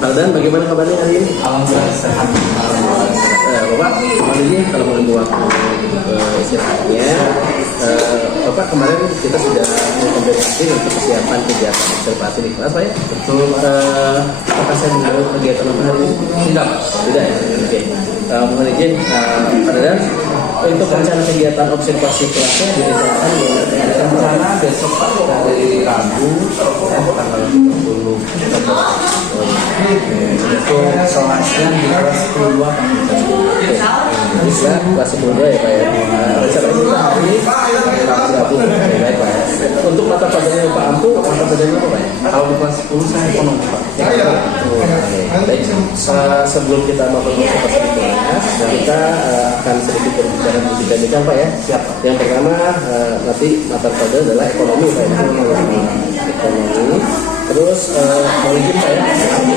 Pak Dan, bagaimana kabarnya hari ini? Alhamdulillah sehat. Bapak, mohon izin kalau mau waktu istirahatnya. Bapak kemarin kita sudah mengkompensasi untuk kesiapan kegiatan observasi di kelas, Pak ya? Betul. Apakah saya mengganggu kegiatan apa hari ini? Tidak. Tidak ya? Oke. Mohon izin, Pak Dan, untuk rencana kegiatan observasi kelasnya direncanakan Rencana besok Pak dari Rabu tanggal 30 untuk kelasnya di kelas 10 Pak. Bisa kelas 10 ya Pak ya. Rencana kita hari Rabu. Baik Pak ya. Untuk mata pelajaran Pak Ampu, mata pelajaran apa Pak ya? Kalau di kelas 10 saya ekonomi Pak. Baik. Sebelum kita melakukan observasi di kelas, kita akan sedikit berbicara pendidikan Pak ya. Siap Pak. Yang pertama nanti mata pelajaran adalah ekonomi Pak ya. Ekonomi. Terus mungkin Pak ya,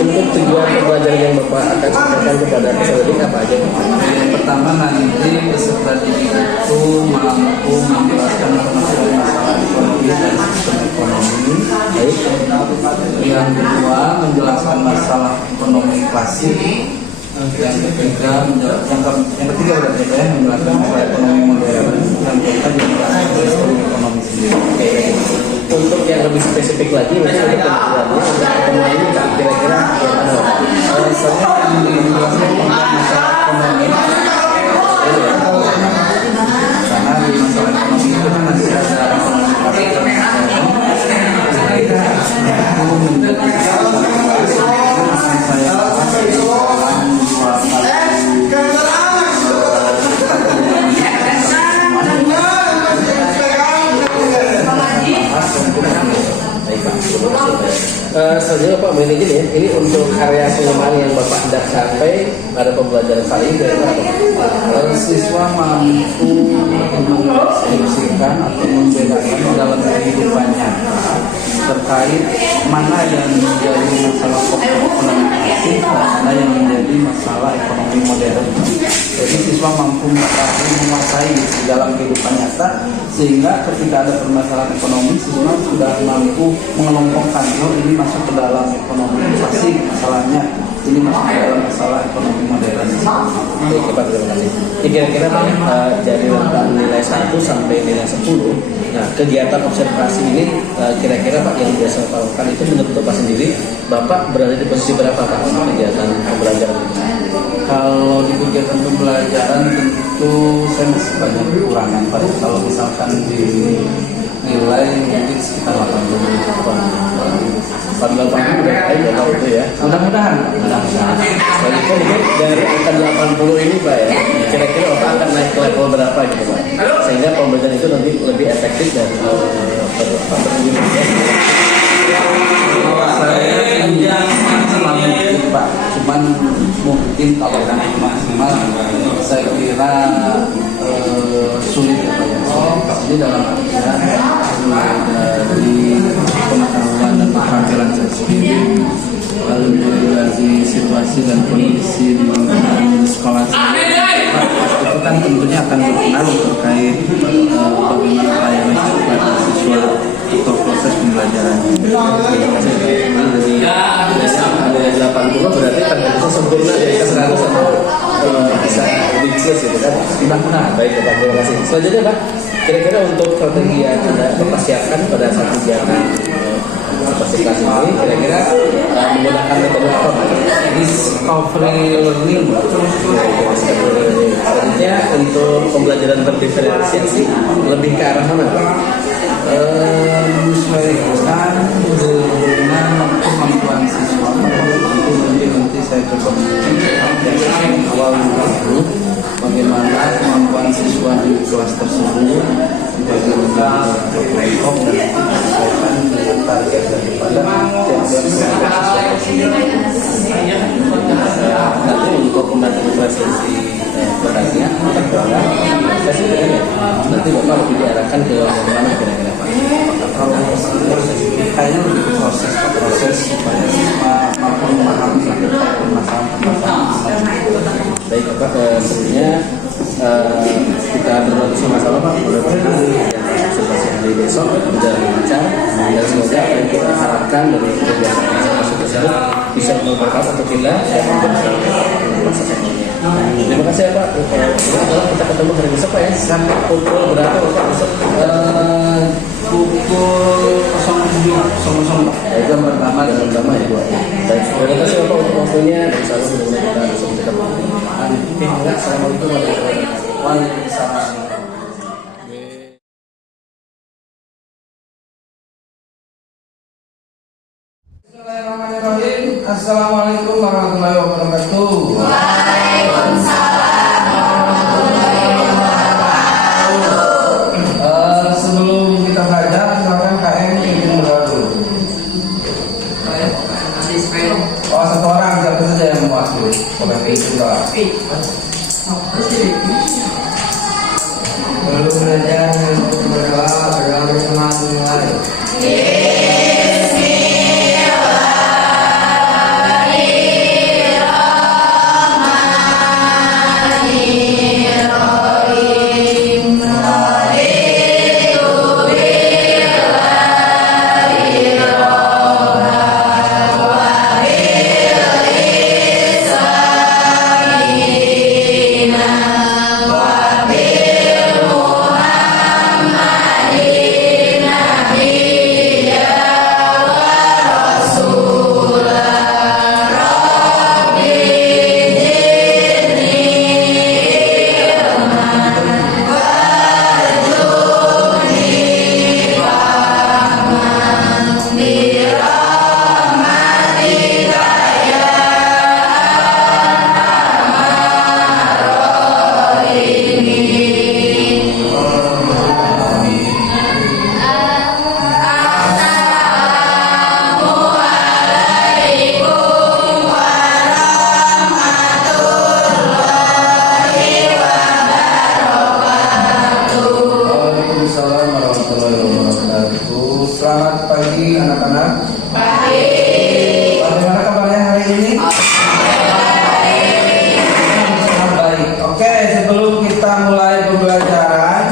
untuk tujuan pembelajaran yang Bapak akan sampaikan kepada peserta didik apa aja? Yang pertama nanti peserta didik itu mampu menjelaskan masalah ekonomi dan sistem ekonomi. Baik. Yang kedua menjelaskan masalah ekonomi klasik. Yang ketiga berarti ya, menjelaskan masalah ekonomi modern. Yang keempat menjelaskan sistem ekonomi sendiri. Untuk yang lebih spesifik lagi nanti ada pembelajarannya untuk ekonomi ini kira-kira bagaimana Pak? Saya yang menjelaskan tentang masalah ekonomi karena di masalah ekonomi itu kan masih ada ekonomi klasik dan modern. Itu menjadi salah satu akan saya bahas dalam dua Selanjutnya Pak, mohon izin ya, ini untuk area pengembangan yang Bapak hendak capai pada pembelajaran kali ini kalau siswa mampu mendeskripsikan atau membedakan dalam kehidupannya terkait mana yang menjadi masalah pokok ekonomi klasik dan mana yang menjadi masalah ekonomi modern. Jadi siswa mampu mengetahui menguasai di dalam kehidupan nyata sehingga ketika ada permasalahan ekonomi siswa sudah mampu mengelompokkan oh ini masuk ke dalam ekonomi klasik masalahnya, ini masuk ke dalam masalah ekonomi modern. Oke Pak, terima kasih. Kira-kira Pak, dari rentang nilai 1 sampai nilai 10, nah kegiatan observasi ini kira-kira Pak yang biasa Bapak lakukan itu menurut Bapak sendiri, Bapak berada di posisi berapa Pak untuk kegiatan pembelajaran? Kalau di kegiatan pembelajaran tentu saya masih banyak kekurangan Pak. Kalau misalkan di nilai mungkin sekitar 80. 80 udah baik ya Pak itu ya. Mudah-mudahan. Selanjutnya mungkin dari angka 80 ini Pak ya, kira-kira Bapak akan naik ke level berapa gitu Pak? Sehingga pembelajaran itu nanti lebih efektif dan berguna ya. Saya maksimal mungkin Pak, cuman mungkin kalau naik maksimal saya kira sulit ya Pak ya. Jadi dalam artian dari pengetahuan dan keterampilan saya sendiri, lalu dari situasi dan kondisi di sekolah itu kan tentunya akan berpengaruh terkait bagaimana pelayanan kepada siswa atau proses pembelajarannya. Dari 80 berarti terbentuk sempurna dari 100 atau bisa lebih plus gitu kan? Mudah-mudahan. Baik Bapak, terima kasih. Selanjutnya Pak, kira-kira untuk strategi yang Anda persiapkan pada saat kegiatan observasi ini, kira-kira menggunakan metode apa Pak? Discovery learning. Selanjutnya untuk pembelajaran berdiferensiasi lebih ke arah mana Pak? Menyesuaikan dengan kemampuan siswa. Itu nanti saya coba dari awal dulu bagaimana kemampuan siswa di kelas tersebut, bagaimana kelompok dan disesuaikan dengan target daripada tiap-tiap siswa. Nanti untuk pembantu presentasi berasnya nanti Bapak lebih diarahkan ke mana kira-kira Pak? Kalau kayaknya lebih ke proses supaya siswa mampu memahami permasalahan-permasalahan. Baik Bapak, sebelumnya kita berbagi sama-sama Pak, mudah-mudahan observasi hari besok berjalan lancar dan semoga apa yang kita harapkan dari kegiatan observasi tersebut bisa Assalamualaikum warahmatullahi wabarakatuh. Terima kasih ya Pak. Kalau kita ketemu hari besok Pak ya. Pukul berapa Pak besok? Pukul 07.00 jam pertama ya Bu. Baik, terima kasih Bapak untuk waktunya. Insya Allah kita bisa ketemu. Assalamualaikum warahmatullahi wabarakatuh. Waalaikumsalam. Bismillahirrahmanirrahim. Assalamualaikum warahmatullahi wabarakatuh. Waalaikumsalam warahmatullahi wabarakatuh. Sebelum kita belajar, silakan KM pimpin berdoa dulu. Oh, satu orang siapa saja yang mewakili. Boleh pimpin doa. Sebelum belajar berdoa bersama mulai. Waalaikumsalam warahmatullahi wabarakatuh. Selamat pagi anak-anak. Bagaimana kabarnya hari ini? Sangat baik. Oke, sebelum kita mulai pembelajaran,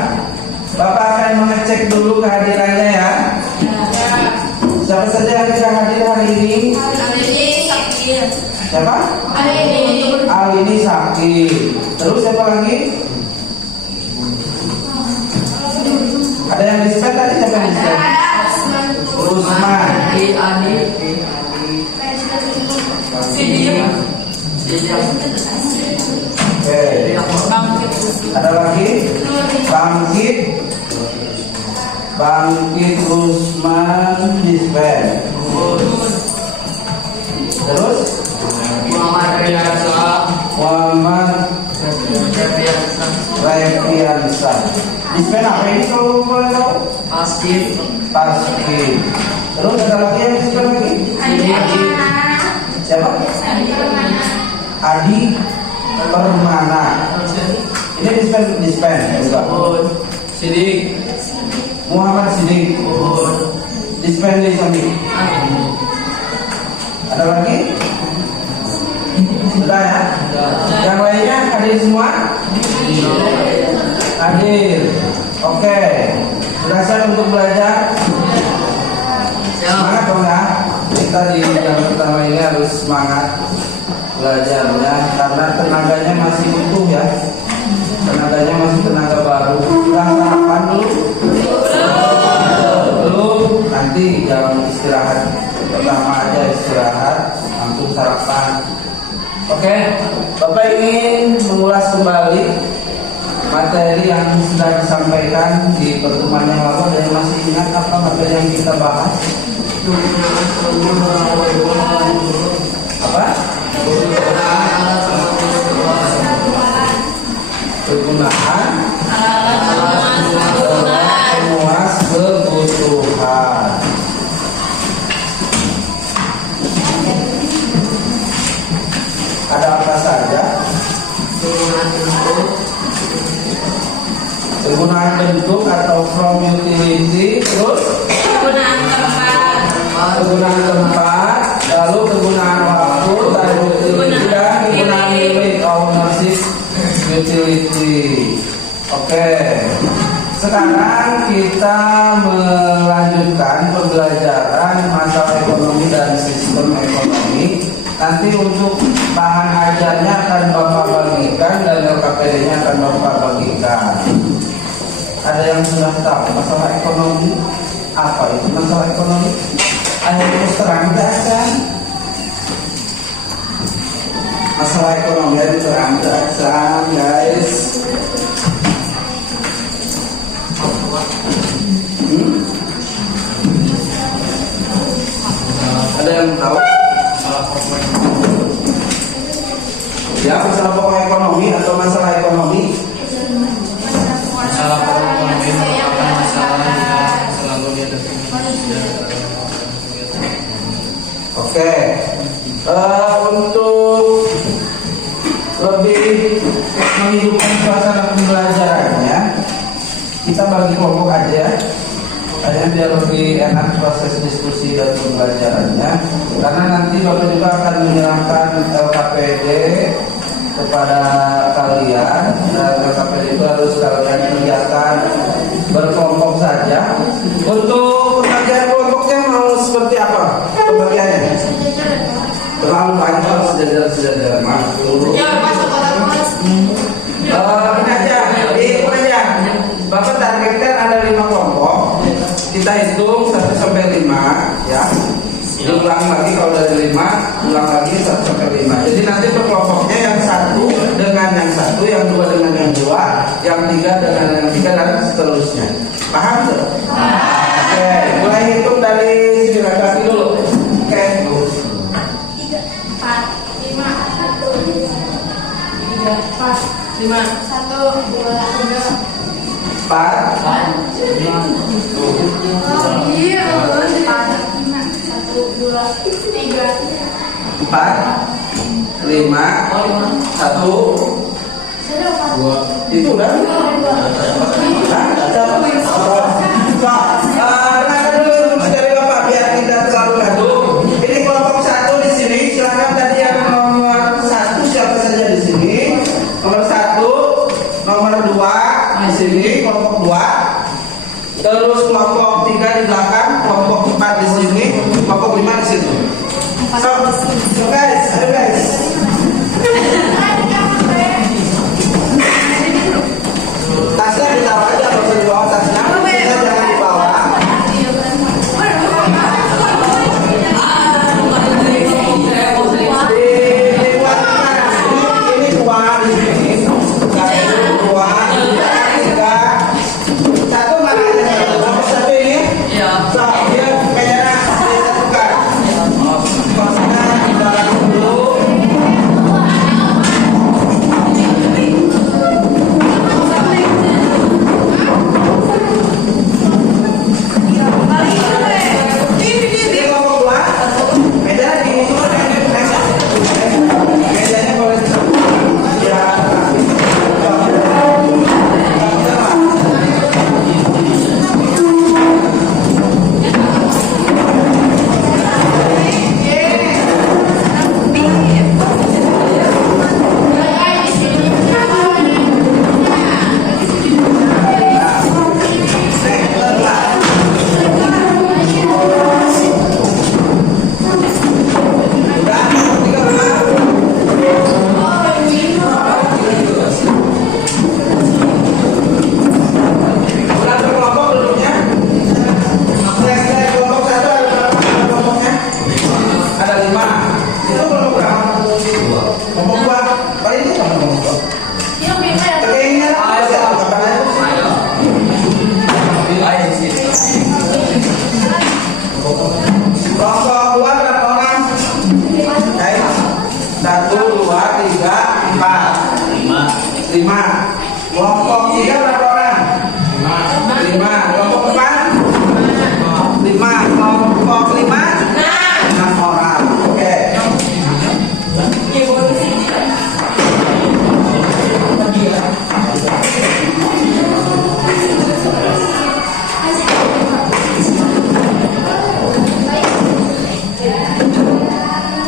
Bapak akan mengecek dulu kehadirannya ya. Siapa saja yang bisa hadir hari ini? Siapa? Alini sakit. Terus siapa lagi? Ada yang dispen tadi, siapa yang dispen? Rusman. Oke. Ada lagi? Bangkit Rusman dispen. Terus? Muhammad Reviansa. Dispen apa ini kalau boleh tahu? Pasti. Terus ada lagi yang dispen lagi? Siapa? Adi Permana. Ini dispen juga. Sidik. Muhammad Sidik. Dispen di sini. Ada lagi? Sudah ya? Yang lainnya hadir semua? Hadir. Oke. Sudah siap untuk belajar? Semangat dong ya. Kita di jam pertama ini harus semangat belajarnya karena tenaganya masih utuh ya. Tenaganya masih tenaga baru. Sudah sarapan dulu? Belum. Nanti jangan istirahat. Pertama aja istirahat, langsung sarapan. Oke, Bapak ingin mengulas kembali materi yang sudah disampaikan di pertemuan yang lalu. Ada yang masih ingat apa materi yang kita bahas? Apa? Kegunaan memuas kebutuhan. Ada apa saja? Kegunaan bentuk atau from utility, terus kegunaan tempat, lalu kegunaan waktu, time utility, dan kegunaan unit ownership utility. Oke. Sekarang kita melanjutkan pembelajaran masalah ekonomi dan sistem ekonomi Nanti untuk bahan ajarnya akan Bapak bagikan dan LKPD-nya akan Bapak bagikan. Ada yang sudah tahu masalah ekonomi? Apa itu masalah ekonomi? Ayo terus terang kan? Masalah ekonomi itu terang guys. Ada yang tahu? Ya, masalah pokok ekonomi atau masalah ekonomi? Masalah ekonomi merupakan masalah yang selalu dihadapi manusia. Oke. Untuk lebih menghidupkan suasana pembelajarannya, kita bagi kelompok aja. Kayaknya biar lebih enak proses diskusi dan pembelajarannya. Karena nanti Bapak juga akan menyerahkan LKPD kepada kalian, dan LKPD itu harus kalian kerjakan berkelompok saja. Untuk pembagian kelompoknya mau seperti apa pembagiannya? Terlalu banyak sejajar maaf dulu. Ini aja, ikut aja. Bapak targetkan ada 5 kelompok. Kita hitung 1 sampai 5 ya. Ulang lagi kalau dari 5, ulang lagi 1 sampai 5. Jadi nanti per kelompoknya yang 1 dengan yang 1, yang 2 dengan yang 2, yang 3 dengan yang 3 dan seterusnya. Paham tuh? Oke, mulai hitung dari sini lagi dulu. Oke. 3, 4, 5, 1, 3, 4, 5, 1, 2, 3. 4 Oh iya, 4, 5, 1, 2, 3. 4, 5, 1, 2. Itu udah? Nah, dulu dari Bapak biar kita selalu gaduh. Ini kelompok 1 di sini. Silakan tadi yang nomor 1 siapa saja di sini. Nomor 1, nomor 2 di sini, kelompok 2. Terus kelompok 3 di belakang, kelompok 4 di sini, kelompok 5 di sini. So guys, ayo guys. Tasnya ditaruh aja, kalau bisa dibawa tasnya. Tasnya jangan dibawa. Ini 2 di sini. 1, 2, 3. 1 mana aja? Nomor 1 ini? Iya. So, dia kayaknya disatukan. Kosnya dibalas dulu. Ini kelompok 2. Beda di bedanya boleh ya. Udah berkelompok duduknya. Kelompok 1 ada berapa kelompoknya? Ada 5. Itu kelompok berapa? Kelompok 2. Paling itu apa kelompok 2? Kayaknya kapan aja? Kelompok 2 berapa orang? 1, 2, 3, 4, 5. Kelompok 3 berapa orang? 5. Kelompok 4? 5. Kelompok 5? 6 orang. Oke.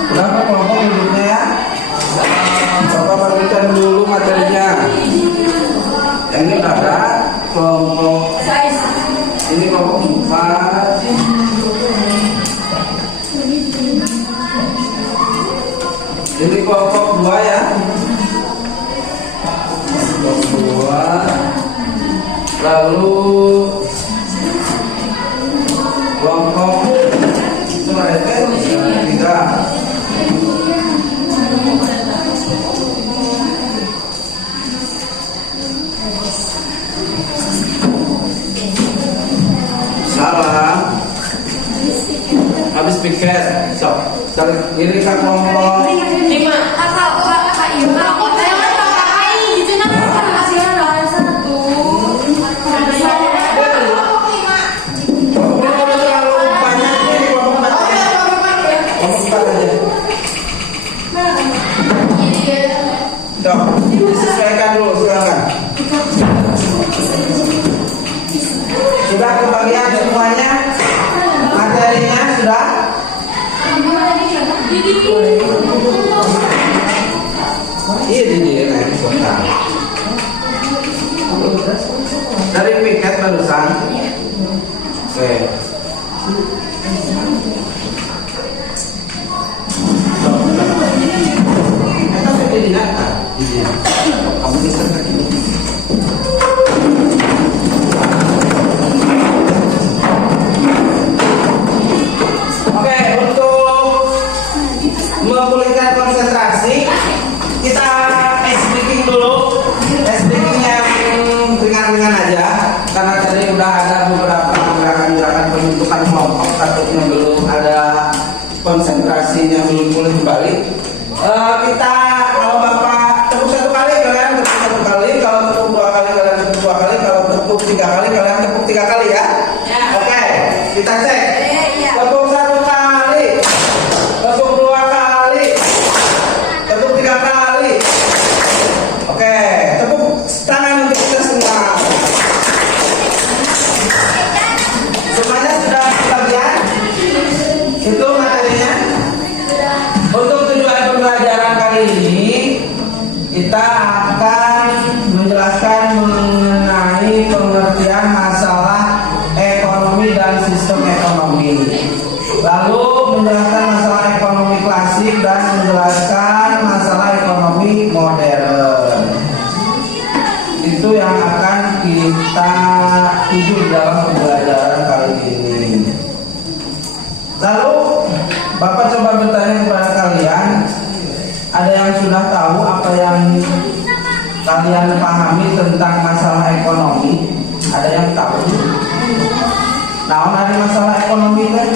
Berapa kelompok duduknya ya? Bapak bagikan dulu materinya. Yang ini ada kelompok. Ini kelompok 4. Ini kelompok 2 ya. Kelompok 2. Lalu kelompok 3. Salah. Habis piket. So, ini kan kelompok 5. Kakak Ima. Itu namanya hasilnya ada 1. Disesuaikan dulu, silakan. Sudah kebagian semuanya? Materinya sudah? Iya di dari piket barusan. Oke. Kita sudah diingatkan. Kamu bisa lagi. Oke, untuk memulihkan konsentrasi, kita speaking dulu. Speaking yang ringan-ringan aja, karena tadi udah ada beberapa gerakan-gerakan pembentukan kelompok, takutnya belum ada konsentrasinya, belum pulih kembali. Kita kalau Bapak tepuk 1 kali, kalian tepuk 1 kali. Kalau tepuk 2 kali, kalian tepuk 2 kali. Kalau tepuk 3 kali, kalian tepuk 3 kali ya. Oke, kita cek. Tepuk 1 kali, tepuk 2 kali, tepuk 3 kali. Oke, tepuk tangan untuk kita semua. Semuanya sudah kebagian? Itu materinya. Untuk tujuan pembelajaran kali ini, kita akan menjelaskan mengenai pengertian masalah ekonomi dan sistem ekonomi. Lalu menjelaskan masalah ekonomi klasik dan menjelaskan masalah ekonomi modern. Itu yang akan kita tuju dalam pembelajaran kali ini. Lalu Bapak coba bertanya kepada kalian, ada yang sudah tahu apa yang kalian pahami tentang masalah ekonomi? Ada yang tahu? Nah, ada masalah ekonomi kan?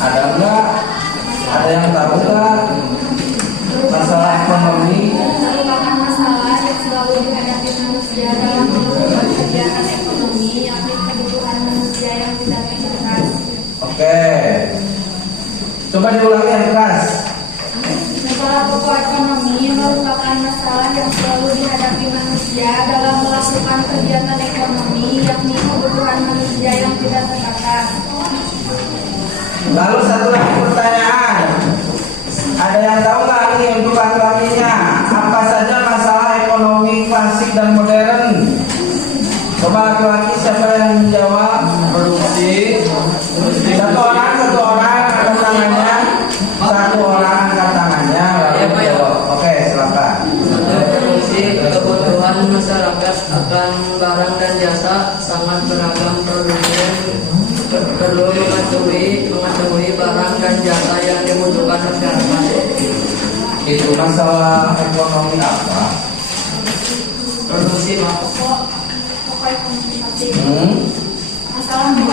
Ada enggak? Ada yang tahu enggak? Masalah ekonomi Merupakan masalah yang selalu dihadapi manusia dalam melakukan kegiatan ekonomi, yakni kebutuhan manusia yang tidak terbatas. Oke. Coba diulangi yang keras. Masalah pokok ekonomi merupakan masalah yang selalu dihadapi manusia dalam melakukan kegiatan ekonomi, yakni kebutuhan manusia yang tidak terbatas. Lalu satu lagi pertanyaan. Ada yang tahu nggak nih untuk laki-lakinya? Apa saja masalah ekonomi klasik dan modern? Coba laki-laki siapa yang menjawab? Produksi. Satu orang angkat tangannya. Satu orang angkat tangannya. Lalu jawab. Oke, silakan. Produksi kebutuhan masyarakat akan barang dan jasa sangat beragam. Produsen perlu mengetahui barang dan jasa yang dibutuhkan masyarakat. Itu masalah ekonomi apa? Produksi Pokok ekonomi klasik.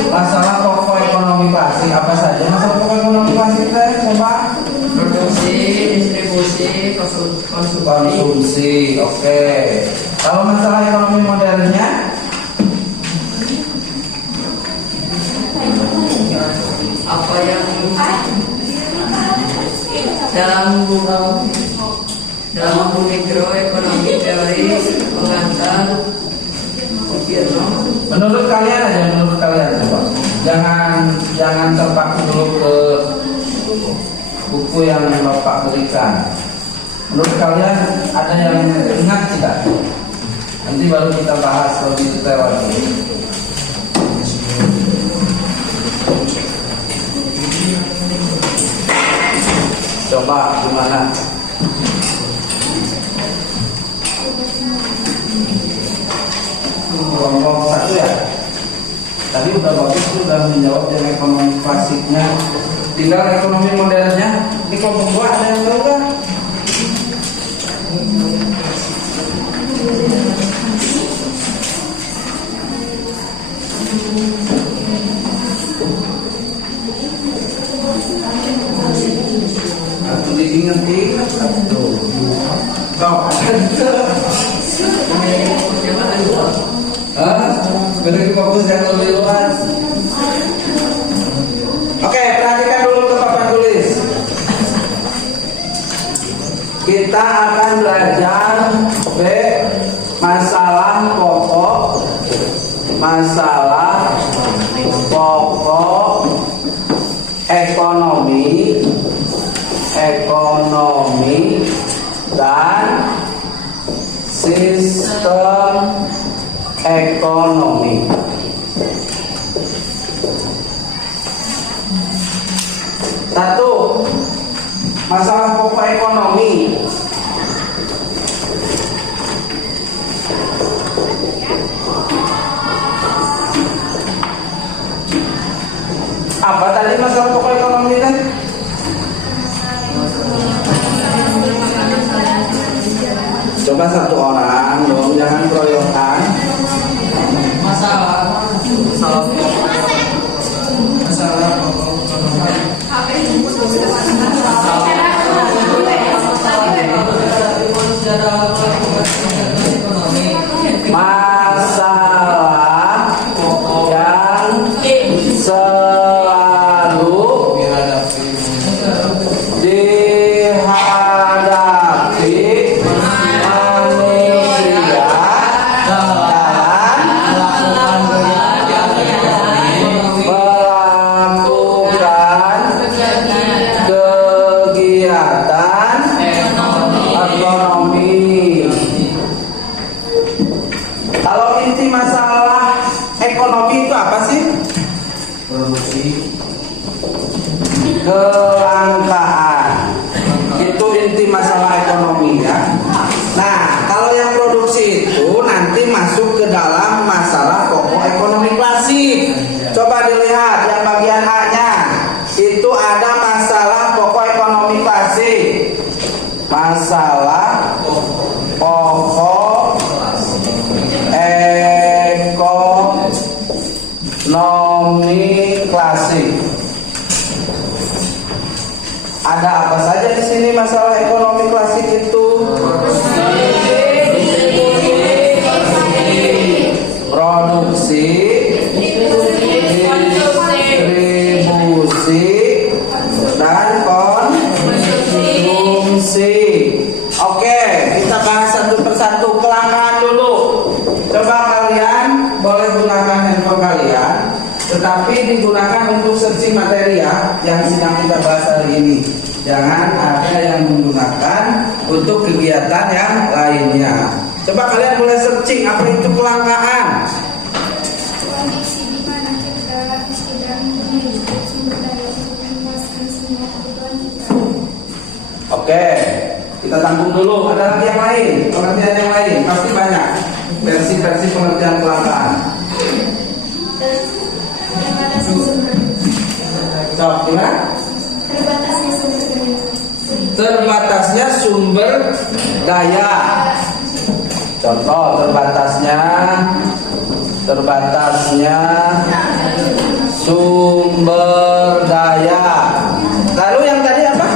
Masalah pokok ekonomi klasik apa saja? Masalah pokok ekonomi klasik teh coba. produksi, distribusi, Konsumsi, oke. Kalau masalah ekonomi modernnya? apa yang dalam buku mikroekonomi teori pengantar Ukirno. Menurut kalian aja, menurut kalian coba. Jangan terpaku dulu ke buku yang Bapak berikan. Menurut kalian ada yang ingat tidak? Nanti baru kita bahas lebih detail lagi. Coba gimana? Kelompok 1 ya. Tadi udah bagus, sudah menjawab yang ekonomi klasiknya. Tinggal ekonomi modernnya. Di kelompok 2 ada yang tahu nggak? Atau diingat-ingat satu. Beri fokus yang lebih luas. Oke, perhatikan dulu ke papan tulis. Kita akan belajar masalah pokok ekonomi dan sistem ekonomi. Satu, masalah pokok ekonomi. Apa tadi masalah pokok ekonomi kan? Coba satu orang dong, jangan keroyokan. Masalah Masalah yang selalu dihadapi manusia dalam melakukan kegiatan ekonomi. Kalau inti masalah ekonomi itu apa sih? produksi, Kelangkaan. Itu inti masalah ekonomi ya. Nah, kalau yang produksi itu nanti masuk ke dalam masalah pokok ekonomi klasik. Coba dilihat yang bagian A-nya. Itu ada masalah pokok ekonomi klasik. Masalah pokok ekonomi klasik. Ada apa saja di sini masalah ekonomi klasik itu? Produksi, distribusi, dan konsumsi. Oke, kita bahas satu persatu. Kelangkaan dulu. Coba kalian boleh gunakan handphone kalian, tetapi digunakan untuk searching materi ya, yang sedang kita bahas hari ini. Jangan ada yang menggunakan untuk kegiatan yang lainnya. Coba kalian boleh searching apa itu kelangkaan. Kondisi di mana kita tidak memiliki sumber daya untuk memuaskan semua kebutuhan kita. Oke, kita tampung dulu. Ada lagi yang lain, pengertian yang lain, pasti banyak versi-versi pengertian kelangkaan. Terbatasnya sumber. Coba gimana? Terbatasnya sumber daya. Terbatasnya sumber daya. Contoh terbatasnya sumber daya. Lalu yang tadi apa?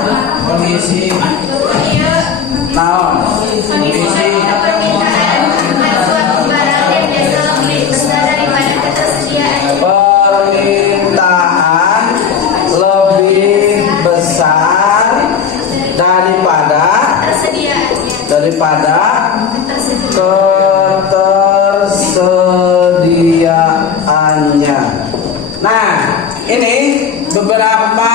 kondisi, Naon. Kondisi permintaan suatu barang yang biasa lebih besar daripada ketersediaan. Permintaan lebih besar daripada ketersediaannya. Nah, ini beberapa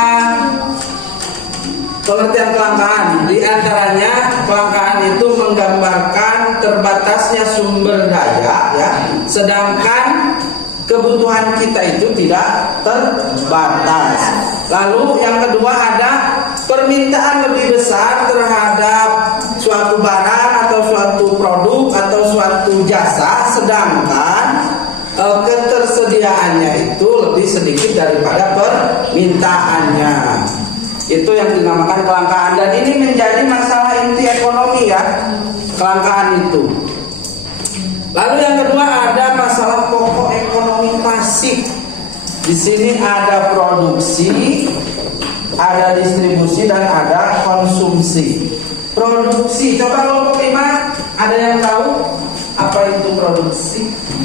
pengertian kelangkaan. Di antaranya kelangkaan itu menggambarkan terbatasnya sumber daya ya, sedangkan kebutuhan kita itu tidak terbatas. Lalu yang kedua ada permintaan permintaan lebih besar terhadap suatu barang atau suatu produk atau suatu jasa, sedangkan ketersediaannya itu lebih sedikit daripada permintaannya. Itu yang dinamakan kelangkaan, dan ini menjadi masalah inti ekonomi ya, kelangkaan itu. Lalu yang kedua ada masalah pokok ekonomi klasik. Di sini ada produksi, ada distribusi, dan ada konsumsi. Produksi, coba kelompok 5 ada yang tahu apa itu produksi?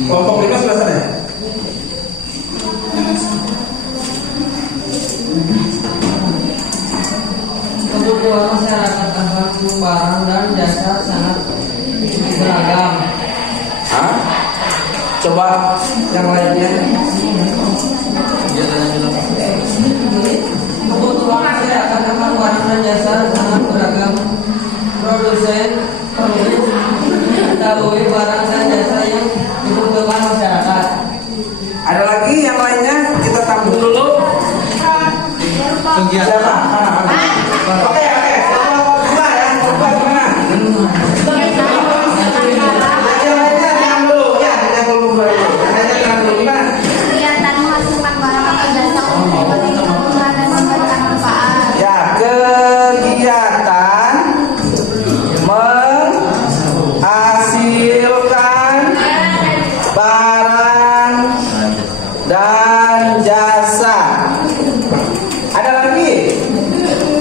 Kelompok 5 sudah selesai. Kebutuhan masyarakat akan barang dan jasa sangat beragam. Hah? Coba yang lainnya. Kebutuhan masyarakat akan barang dan jasa sangat beragam. Produsen perlu mengetahui barang dan jasa yang dibutuhkan masyarakat. Ada lagi yang lainnya? Kita tampung dulu. Siapa? Oke. Kelompok 2 ya. Coba gimana? Yang lainnya jangan dulu ya. Yang kelompok 2 dulu. Yang lainnya jangan dulu. Gimana? Kegiatan menghasilkan barang atau jasa untuk kebutuhan dan memberikan manfaat. Ya, kegiatan menghasilkan barang dan jasa. Ada lagi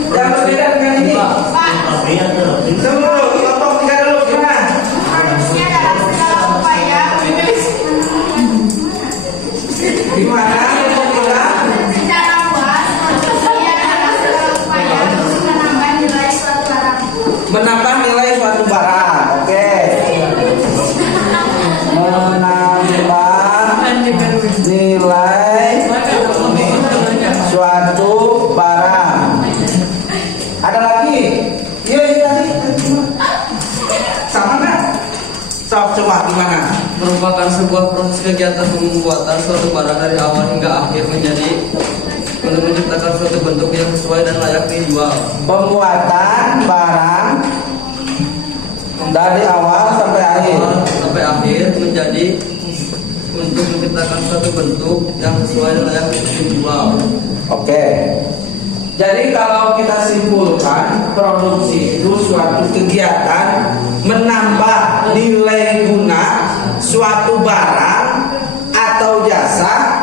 yang berbeda dengan ini? Tunggu, kelompok 3 dulu gimana? Harusnya dalam segala upaya Gimana? Kelompok 3? secara luas manusia dalam segala upaya untuk menambah nilai suatu barang. Menambah nilai suatu barang. Oke. Menambah nilai suatu barang. Ada lagi? Iya tadi. Sama nggak? Coba gimana? Merupakan sebuah proses kegiatan pembuatan suatu barang dari awal hingga akhir menjadi untuk menciptakan suatu bentuk yang sesuai dan layak dijual. Pembuatan barang dari awal sampai akhir. Awal sampai akhir menjadi untuk menciptakan suatu bentuk yang sesuai dan layak dijual. Oke. Jadi kalau kita simpulkan, produksi itu suatu kegiatan menambah nilai guna suatu barang atau jasa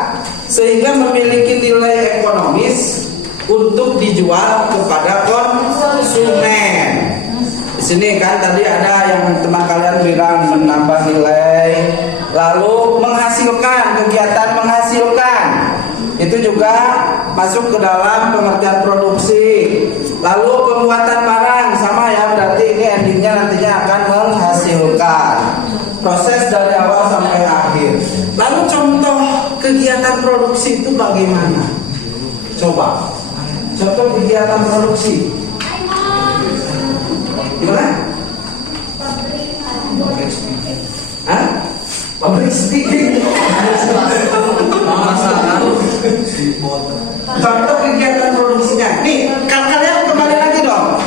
sehingga memiliki nilai ekonomis untuk dijual kepada konsumen. Di sini kan tadi ada yang teman kalian bilang menambah nilai, lalu menghasilkan, kegiatan menghasilkan. Itu juga masuk ke dalam pengertian produksi. Lalu pembuatan barang sama ya, berarti ini endingnya nantinya akan menghasilkan. Proses dari awal sampai akhir. Lalu contoh kegiatan produksi itu bagaimana? Coba. Contoh kegiatan produksi. Gimana? Hah? Pabrik speaking. Contoh kegiatan produksinya. Nih, kalian kembali lagi dong.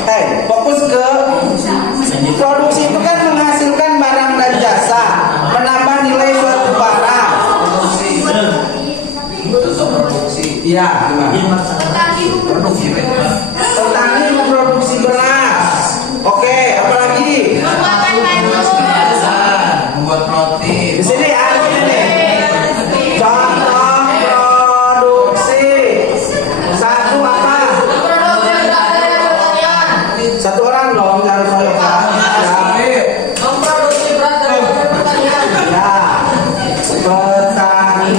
Fokus ke produksi itu kan menghasilkan barang dan jasa, menambah nilai suatu barang. Produksi. Iya, gimana? Petani memproduksi beras. Oke, apalagi? Membuat roti. Di sini ada ini. Contoh produksi. Satu apa? Satu orang dong, jangan soyokan. Memproduksi beras dari pertanian. Ya. Petani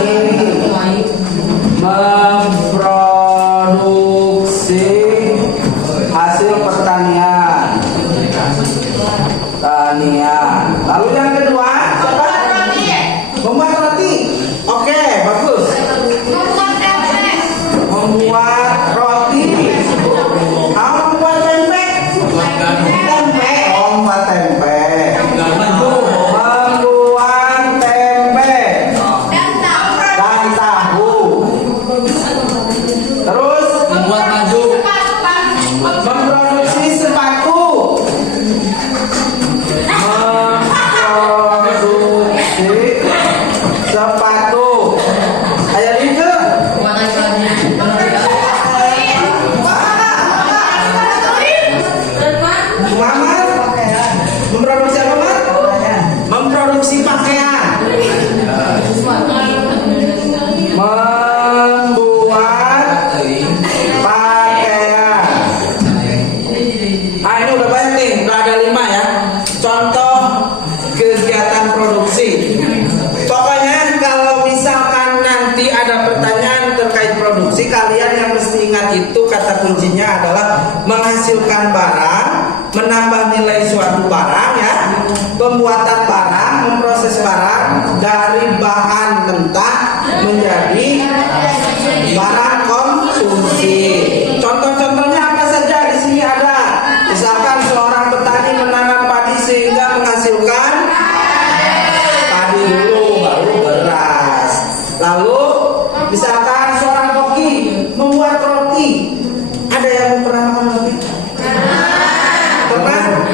memproduksi hasil pertanian. Lalu yang kedua, apa? Membuat roti. Oke, bagus. Membuat roti. Membuat tempe. Tempe. Membuat tempe. Membuat tempe dan tahu. Terus Membuat maju. memproduksi kuncinya adalah menghasilkan barang, menambah nilai suatu barang ya, pembuatan barang, memproses barang dari bahan mentah menjadi barang konsumsi. Contoh-contohnya apa saja di sini ada. Misalkan seorang petani menanam padi sehingga menghasilkan padi dulu baru beras. Lalu misalkan seorang koki membuat roti. Ada yang pernah makan roti? Pernah?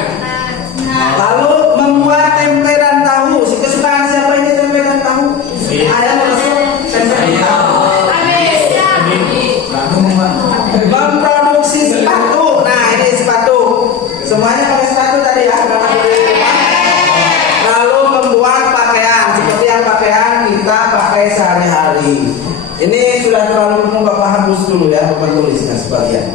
Lalu membuat tempe dan tahu. Kesukaan siapa ini tempe dan tahu? Ayah masuk tempe dan tahu. Memproduksi sepatu. Nah ini sepatu. Semuanya pakai sepatu tadi ya. Lalu membuat pakaian seperti yang pakaian kita pakai sehari-hari. Ini sudah terlalu umum, Bapak hapus dulu ya, Bapak tulisnya sebagian.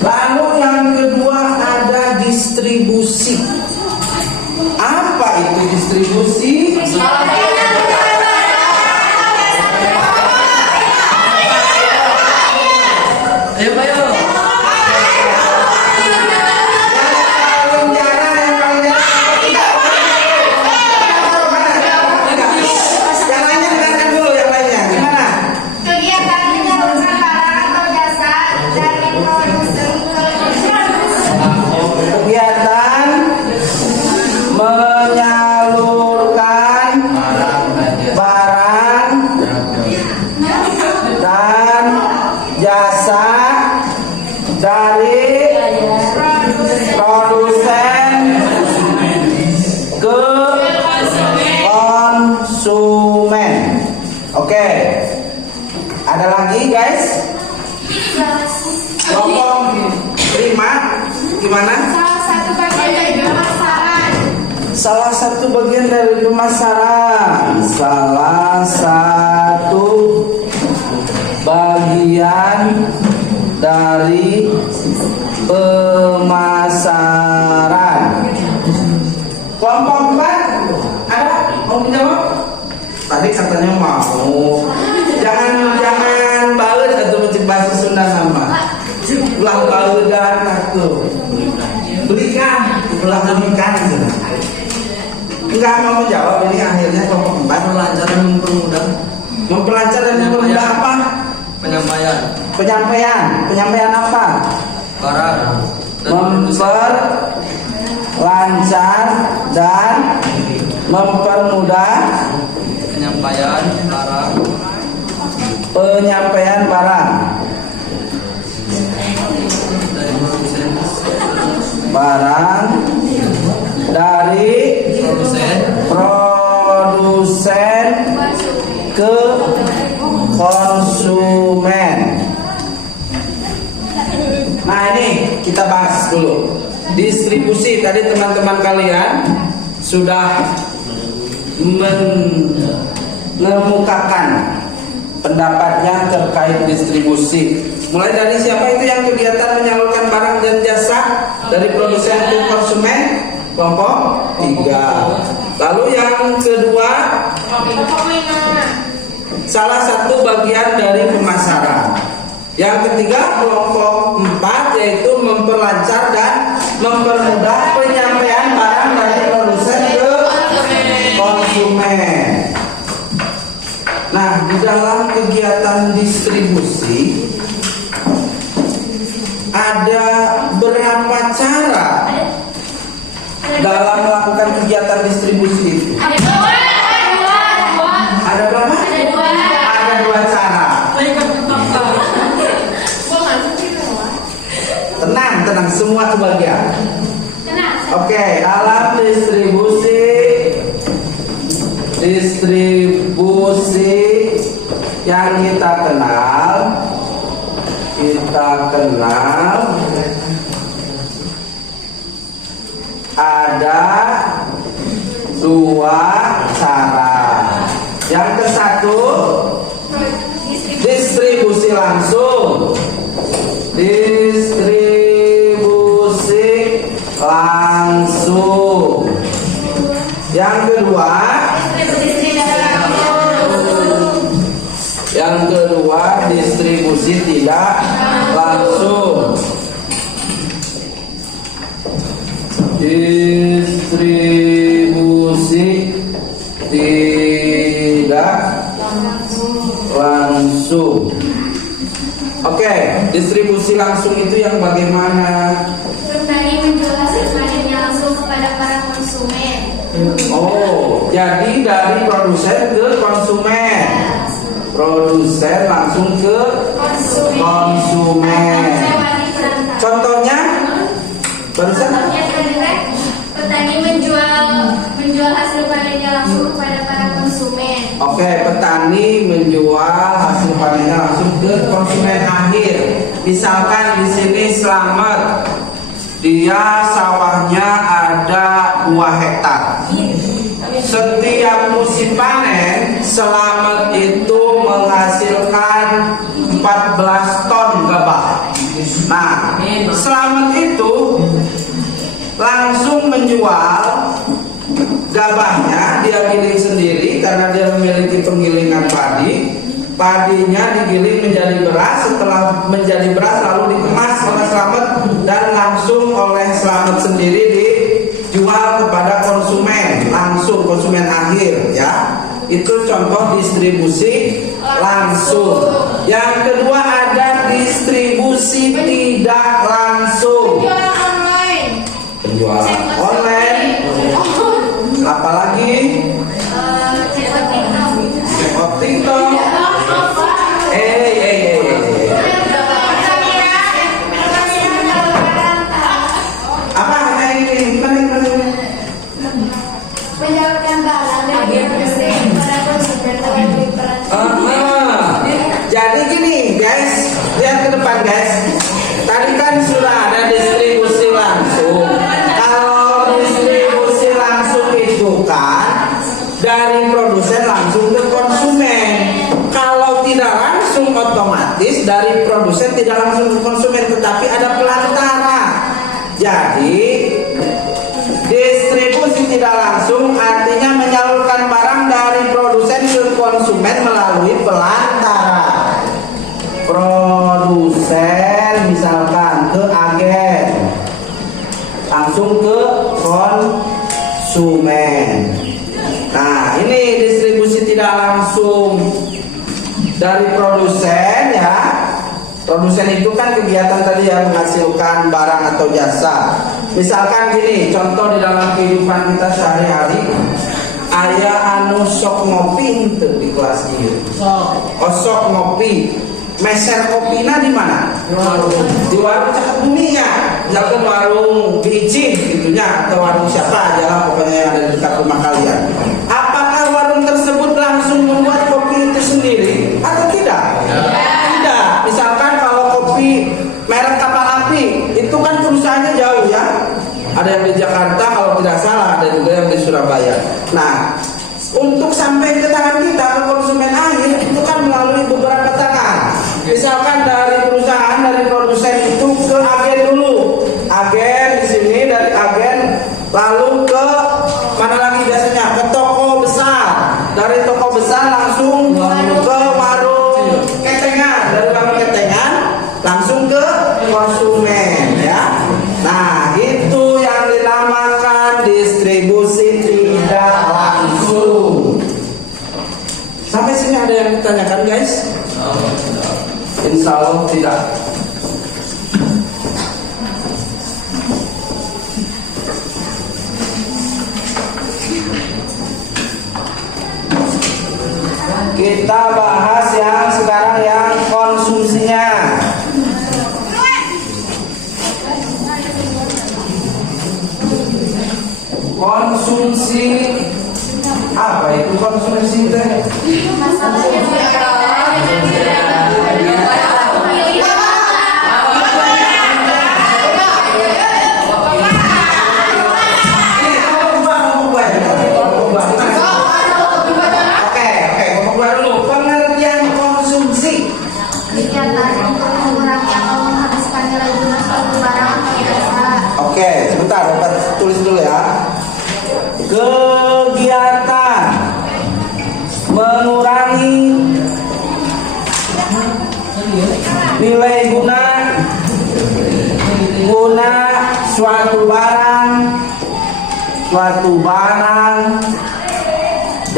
Lalu yang kedua ada distribusi. Apa itu distribusi? Ayo, ayo. Kegiatan menyalurkan barang atau jasa dari produsen ke Kegiatan menyalurkan barang dan jasa dari produsen ke konsumen. Oke. Ada lagi guys? Kelompok 5 gimana? salah satu bagian dari pemasaran. Salah satu bagian dari pemasaran. Salah satu bagian dari pemasaran. Kelompok 4 ada? Mau menjawab? Tadi katanya mau. Jangan baut atau bahasa Sunda sama. Ulah baut dan takut. Belikan, ulah belikan gitu. Enggak mau menjawab ini akhirnya kelompok 4 Lancar dan mempermudah memperlancar dan mempermudah apa? penyampaian Penyampaian apa? barang Memperlancar dan mempermudah penyampaian barang penyampaian barang dari produsen dari produsen ke konsumen. Nah ini kita bahas dulu distribusi. Tadi teman-teman kalian sudah mengemukakan pendapatnya terkait distribusi. Mulai dari siapa itu yang kegiatan menyalurkan barang dan jasa dari produsen ke konsumen? Kelompok 3. Lalu yang kedua, salah satu bagian dari pemasaran. Yang ketiga kelompok 4 yaitu memperlancar dan mempermudah penyampaian barang dari produsen ke konsumen. Nah, di dalam kegiatan distribusi ada berapa cara dalam melakukan kegiatan distribusi itu? Ada berapa? Ada 2 cara. Tenang, semua kebagian. Oke, alat distribusi yang kita kenal ada 2 cara. Yang ke satu distribusi langsung. Distribusi langsung. Yang kedua, distribusi tidak langsung. Distribusi tidak langsung. Oke, distribusi langsung itu yang bagaimana? Petani menjual hasil panennya langsung kepada para konsumen. Oh, jadi dari produsen ke konsumen. Produsen langsung ke konsumen. Contohnya, barusan petani menjual hasil panennya langsung kepada para konsumen. oke, petani menjual hasil panennya langsung ke konsumen akhir. Misalkan di sini Slamet, dia sawahnya ada 2 hektar. Setiap musim panen, Slamet itu menghasilkan 14 ton gabah. Nah, Slamet itu langsung menjual gabahnya, dia giling sendiri karena dia memiliki penggilingan padi. Padinya digiling menjadi beras, setelah menjadi beras lalu dikemas oleh Slamet dan langsung oleh Slamet sendiri dijual kepada konsumen, langsung konsumen akhir ya. Itu contoh distribusi langsung. Yang kedua ada distribusi tidak langsung. Penjualan online. Penjualan online. Apalagi TikTok. Apa ini? Menyalurkan barang dari produsen kepada konsumen melalui peran. Jadi gini guys, lihat ke depan guys. Tadi kan sudah ada distribusi langsung. Kalau distribusi langsung itu kan dari produsen langsung ke konsumen. Kalau tidak langsung otomatis dari produsen tidak langsung ke konsumen, tetapi ada pelantara. Jadi distribusi tidak langsung artinya menyalurkan barang dari produsen ke konsumen melalui pelantara. Produsen misalkan ke agen, langsung ke konsumen. Nah, ini distribusi tidak langsung dari produsen ya. Produsen itu kan kegiatan tadi yang menghasilkan barang atau jasa. Misalkan gini, contoh di dalam kehidupan kita sehari-hari, ayah anu sok ngopi itu di kelas ini. Sok ngopi. Meser kopinya di mana? Di warung Cakep Bumi ya. Misalkan warung Biji gitunya atau warung siapa aja lah pokoknya yang ada di dekat rumah kalian. Apakah warung tersebut langsung membuat kopi itu sendiri atau tidak? Tidak. Misalkan kalau kopi merek Kapal Api itu kan perusahaannya jauh ya. Ada yang di Jakarta kalau tidak salah, ada juga yang di Surabaya. Nah, untuk sampai ke tangan kita ke konsumen akhir itu kan melalui beberapa tangan. Misalkan dari perusahaan, dari produsen itu ke agen dulu. Agen di sini dari agen lalu ke mana lagi biasanya? Ke toko besar. Dari toko besar langsung ke warung ketengan. Dari warung ketengan langsung ke konsumen ya. Nah, itu yang dinamakan distribusi tidak langsung. Sampai sini ada yang ditanyakan guys? Insya Allah tidak. Kita bahas yang sekarang yang konsumsinya. Konsumsi apa itu konsumsi teh? Oke, suatu barang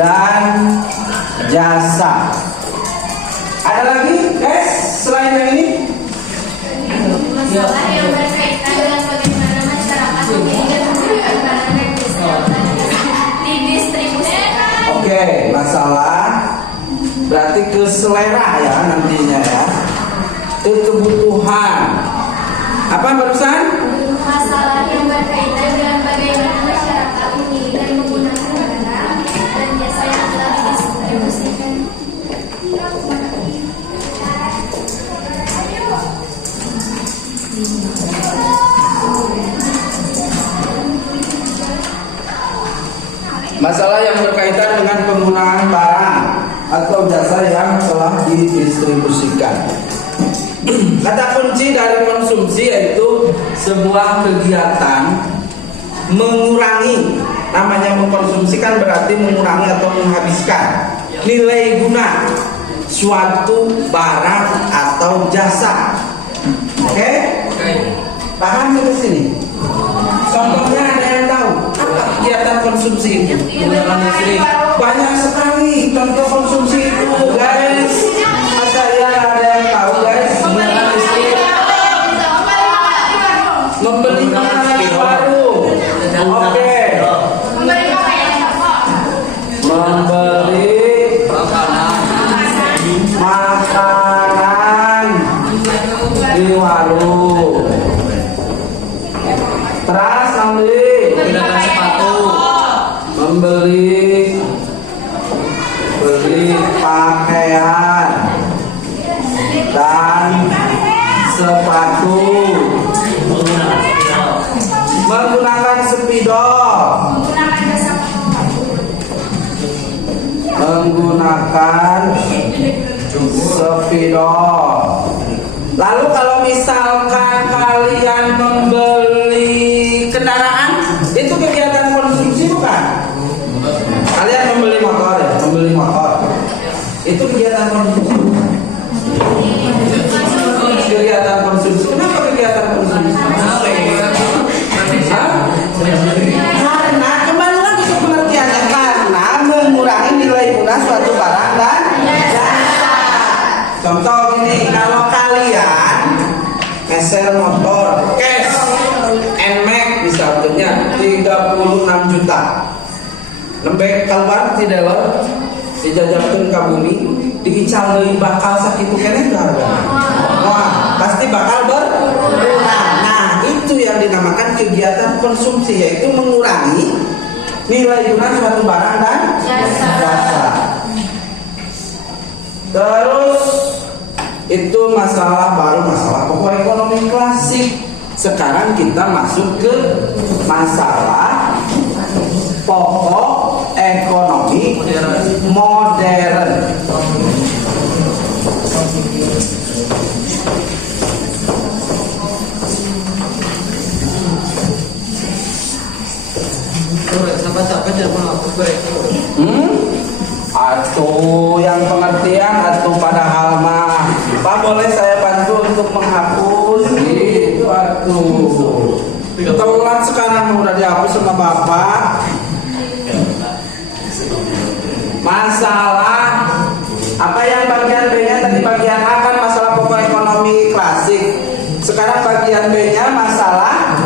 dan jasa. Ada lagi guys selain yang ini? Masalah yang berkaitan dengan bagaimana masyarakat memilih menggunakan barang dan jasa didistribusikan. Oke, masalah berarti ke selera ya nantinya ya. Ke kebutuhan. Apa barusan? Masalah yang berkaitan dengan bagaimana masyarakat memilih dan menggunakan barang dan jasa yang telah didistribusikan. Masalah yang berkaitan dengan penggunaan barang atau jasa yang telah didistribusikan. Kata kunci dari konsumsi yaitu sebuah kegiatan mengurangi. Namanya mengkonsumsi kan berarti mengurangi atau menghabiskan nilai guna suatu barang atau jasa. Oke? Paham sampai sini? Contohnya ada yang tahu apa kegiatan konsumsi itu? Menggunakan listrik. Banyak sekali contoh konsumsi itu, guys. Masa ya ada yang tahu, guys? Menggunakan listrik. Membeli makanan baru. Oke. Membeli makanan di warung. Terus Menggunakan sepatu. beli pakaian dan sepatu, menggunakan spidol, Lalu kalau misalkan kalian membeli kendaraan, itu kegiatan konsumsi bukan? Kalian membeli motor ya, itu kegiatan konsumsi. Kegiatan konsumsi. Kenapa kegiatan konsumsi? Karena kembali lagi ke pengertiannya, karena mengurangi nilai guna suatu barang dan jasa. Contoh gini, kalau kalian ngeser motor cash NMAX misalnya 36 juta, lembek keluar tidak lo dijajakan ke bumi, diical deui bakal sakitu keneh harga. Wah, pasti bakal berkurang. Nah, itu yang dinamakan kegiatan konsumsi, yaitu mengurangi nilai guna suatu barang dan jasa. Terus itu masalah baru, masalah pokok ekonomi klasik. Sekarang kita masuk ke masalah pokok ekonomi modern. Sampai-sampai tidak menghapus berekor. Atuh yang pengertian, atuh padahal mah Pak boleh saya bantu untuk menghapus gitu atuh. Telat sekarang udah dihapus sama Bapak. Masalah apa yang bagian B-nya tadi, bagian A kan masalah pokok ekonomi klasik. Sekarang bagian B-nya masalah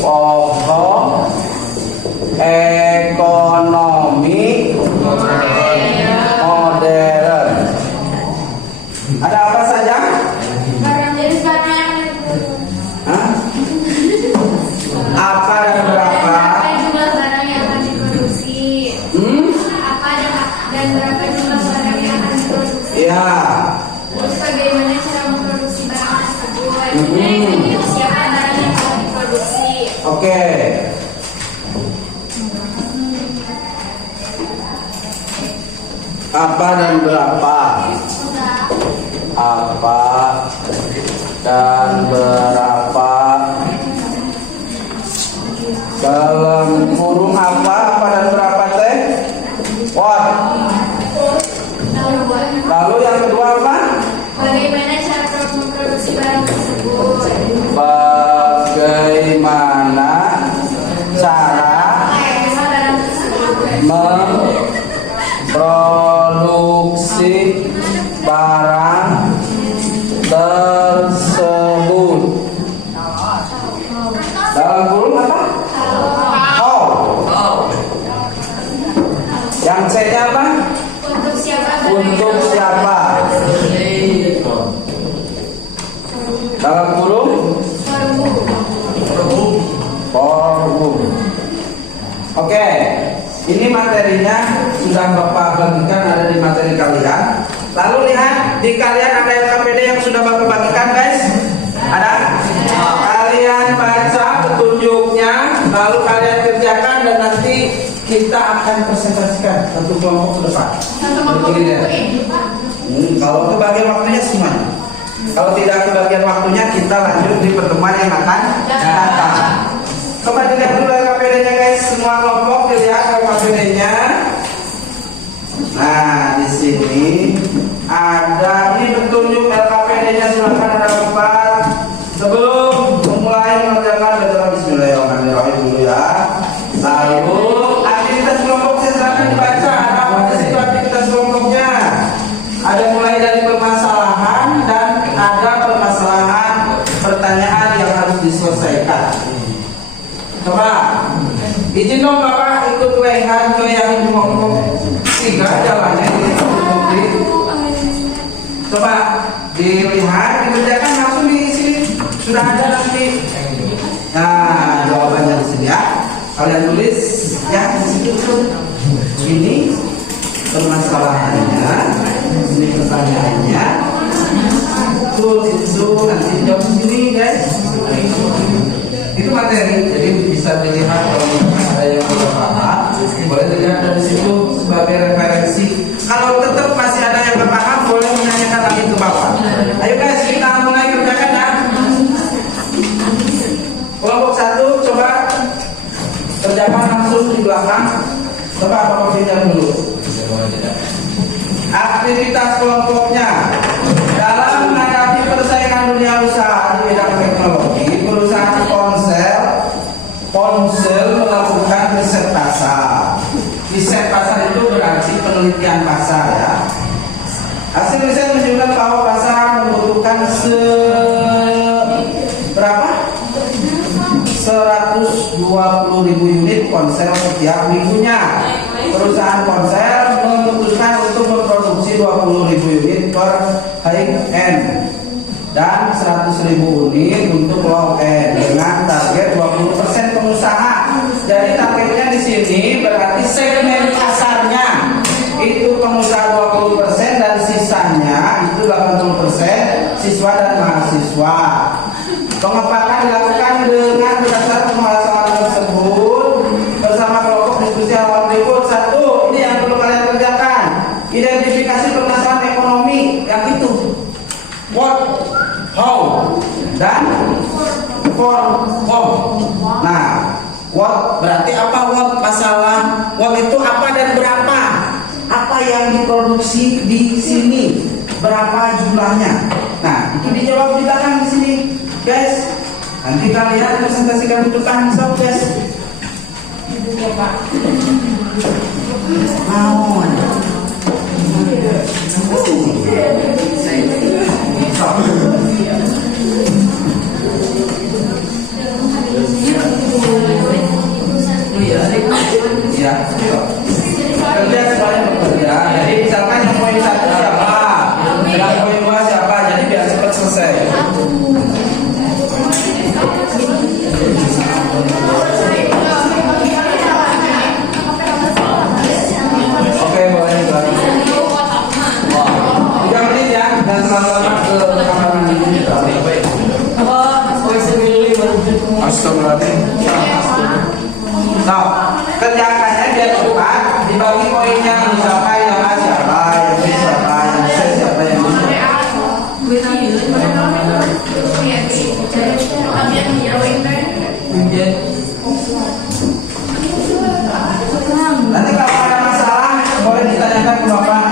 pokok ekonomi modern. Ada apa saja? Barang jenis barang yang Hah? Apa dan berapa? berapa jumlah barang yang akan diproduksi? Apa dan berapa jumlah barang yang akan diproduksi? Ya. Terus bagaimana cara memproduksi barang tersebut? Siapa barang yang telah diproduksi? Oke. Apa dan berapa? Apa dan berapa? Dalam kurung apa dan berapa teh? What? Lalu yang kedua apa? Bagaimana cara memproduksi barang tersebut? Bagaimana produksi barang tersebut. Dalam kurung apa? Oh. Yang C-nya apa? Untuk siapa? Untuk siapa? Dalam kurung forum. Oke, ini materinya sudah Bapak bagikan, ada di materi kalian. Lalu lihat di kalian ada LKPD yang sudah Bapak bagikan, guys. Ada? Kalian baca petunjuknya, lalu kalian kerjakan dan nanti kita akan presentasikan satu kelompok ke depan. Kalau kebagian waktunya semuanya. Kalau tidak kebagian waktunya, kita lanjut di pertemuan yang akan datang. Coba dilihat dulu LKPD-nya, guys. Semua kelompok dilihat LKPD-nya. Nah, di sini ada ini petunjuk LKPD-nya, silakan ada 4. Sebelum memulai mengerjakan, baca Bismillahirrahmanirrahim dulu ya. Lalu aktivitas kelompok silakan dibaca. Ada apa di situ aktivitas kelompoknya? Ada mulai dari permasalahan dan ada permasalahan pertanyaan yang harus diselesaikan. Coba izin dong Bapak ikut lehan ke yang kelompok 3 jalannya ini. Coba dilihat, dikerjakan langsung di sini sudah ada nanti. Nah, jawabannya di sini ya. Kalian tulis ya di situ. Ini permasalahannya, ini pertanyaannya. Itu nanti jawab di sini, guys. Itu materi, jadi bisa dilihat kalau ada yang belum paham, boleh dilihat dari situ sebagai referensi. Kalau tetap masih ada yang belum paham, boleh menanyakan lagi ke Bapak. Ayo guys, kita mulai kerjakan ya. Kelompok 1, coba kerjakan langsung di belakang. Coba Bapak pinjam dulu. Aktivitas kelompoknya dalam menghadapi persaingan dunia usaha di bidang teknologi, perusahaan ponsel melakukan riset pasar. Riset pasar itu berarti penelitian pasar ya. Hasil riset menunjukkan bahwa pasar membutuhkan berapa? 120.000 unit ponsel setiap minggunya. Perusahaan ponsel memutuskan untuk memproduksi 20.000 unit per high end dan 100.000 unit untuk low end dengan target 20% pengusaha. Jadi targetnya di sini berarti segmen pasarnya itu pengusaha 20% dan sisanya itu 80% siswa dan mahasiswa. Pengepakan dilakukan dengan berdasarkan pembahasan tersebut bersama kelompok diskusi awal berikut. 1, ini yang perlu kalian kerjakan. Identifikasi permasalahan ekonomi yang itu. What, how, dan for, whom. Nah, what berarti apa? What masalah? What itu apa dan berapa? Apa yang diproduksi di sini? Berapa jumlahnya? Nah, itu dijawab di belakang di sini, guys. Nanti kalian presentasikan di depan, so guys. Mau. Ya, kerja semuanya bekerja. Jadi misalkan yang poin 1 siapa, yang poin 2 siapa, jadi biar cepat selesai. Oke, boleh Bang. 3 menit ya, dan lama-lama ke kamar mandi. Astagfirullahaladzim. Nah, kerjakannya biar cepat, dibagi poinnya, misalkan yang A siapa, yang B siapa, yang C siapa, yang D nanti kalau ada masalah boleh ditanyakan ke Bapak.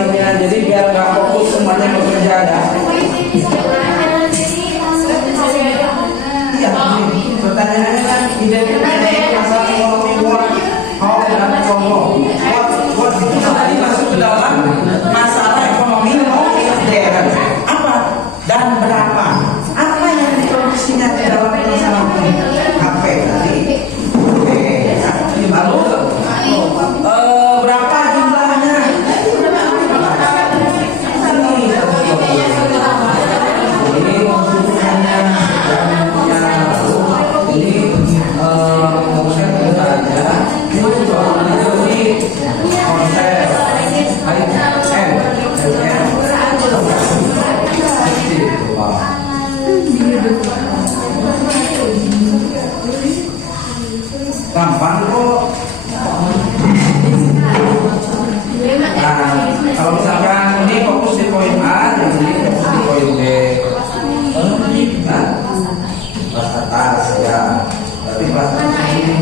lainnya. Jadi biar nggak fokus semuanya bekerja ya. Iya, pertanyaannya kan identifikasi masalah ekonomi how dan Kongo. What itu tadi masuk ke dalam masalah ekonomi modern. Apa dan berapa? Apa yang diproduksinya di dalam masalah ini? HP tadi. Oke, lalu berapa jumlahnya? Ini konsumennya ini konsep kita aja. Ini juga di konsep gampang kok. Nah, kalau misalkan ini fokus di poin A, yang ini fokus di poin B. Nah, kelas atas ya. Tapi kelas atas ini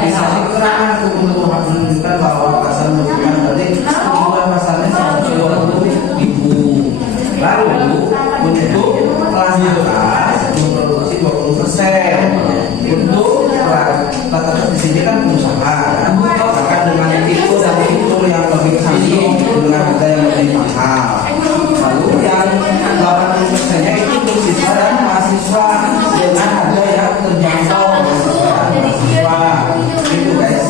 bisa diterangkan untuk menunjukkan bahwa pasal menunjukkan tadi jumlah pasalnya 120.000. Lalu untuk kelas atas memproduksi 20%. Untuk rata-rata di sini kan pengusaha, maka dengan itu dan itu yang lebih canggih dengan harga yang lebih mahal. Lalu yang 80%-nya itu untuk siswa dan mahasiswa dengan harga yang terjangkau. Itu guys.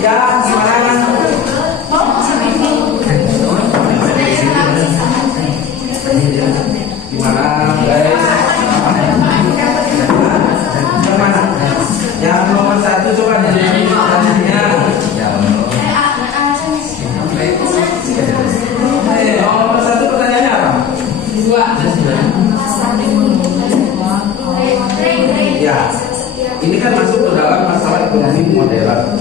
Ya gimana? Gimana guys? Gimana? Yang nomor 1 coba jadi pertanyaannya. Nomor 1 pertanyaannya apa? 2. Ya, ini kan masuk ke dalam masalah ekonomi modern.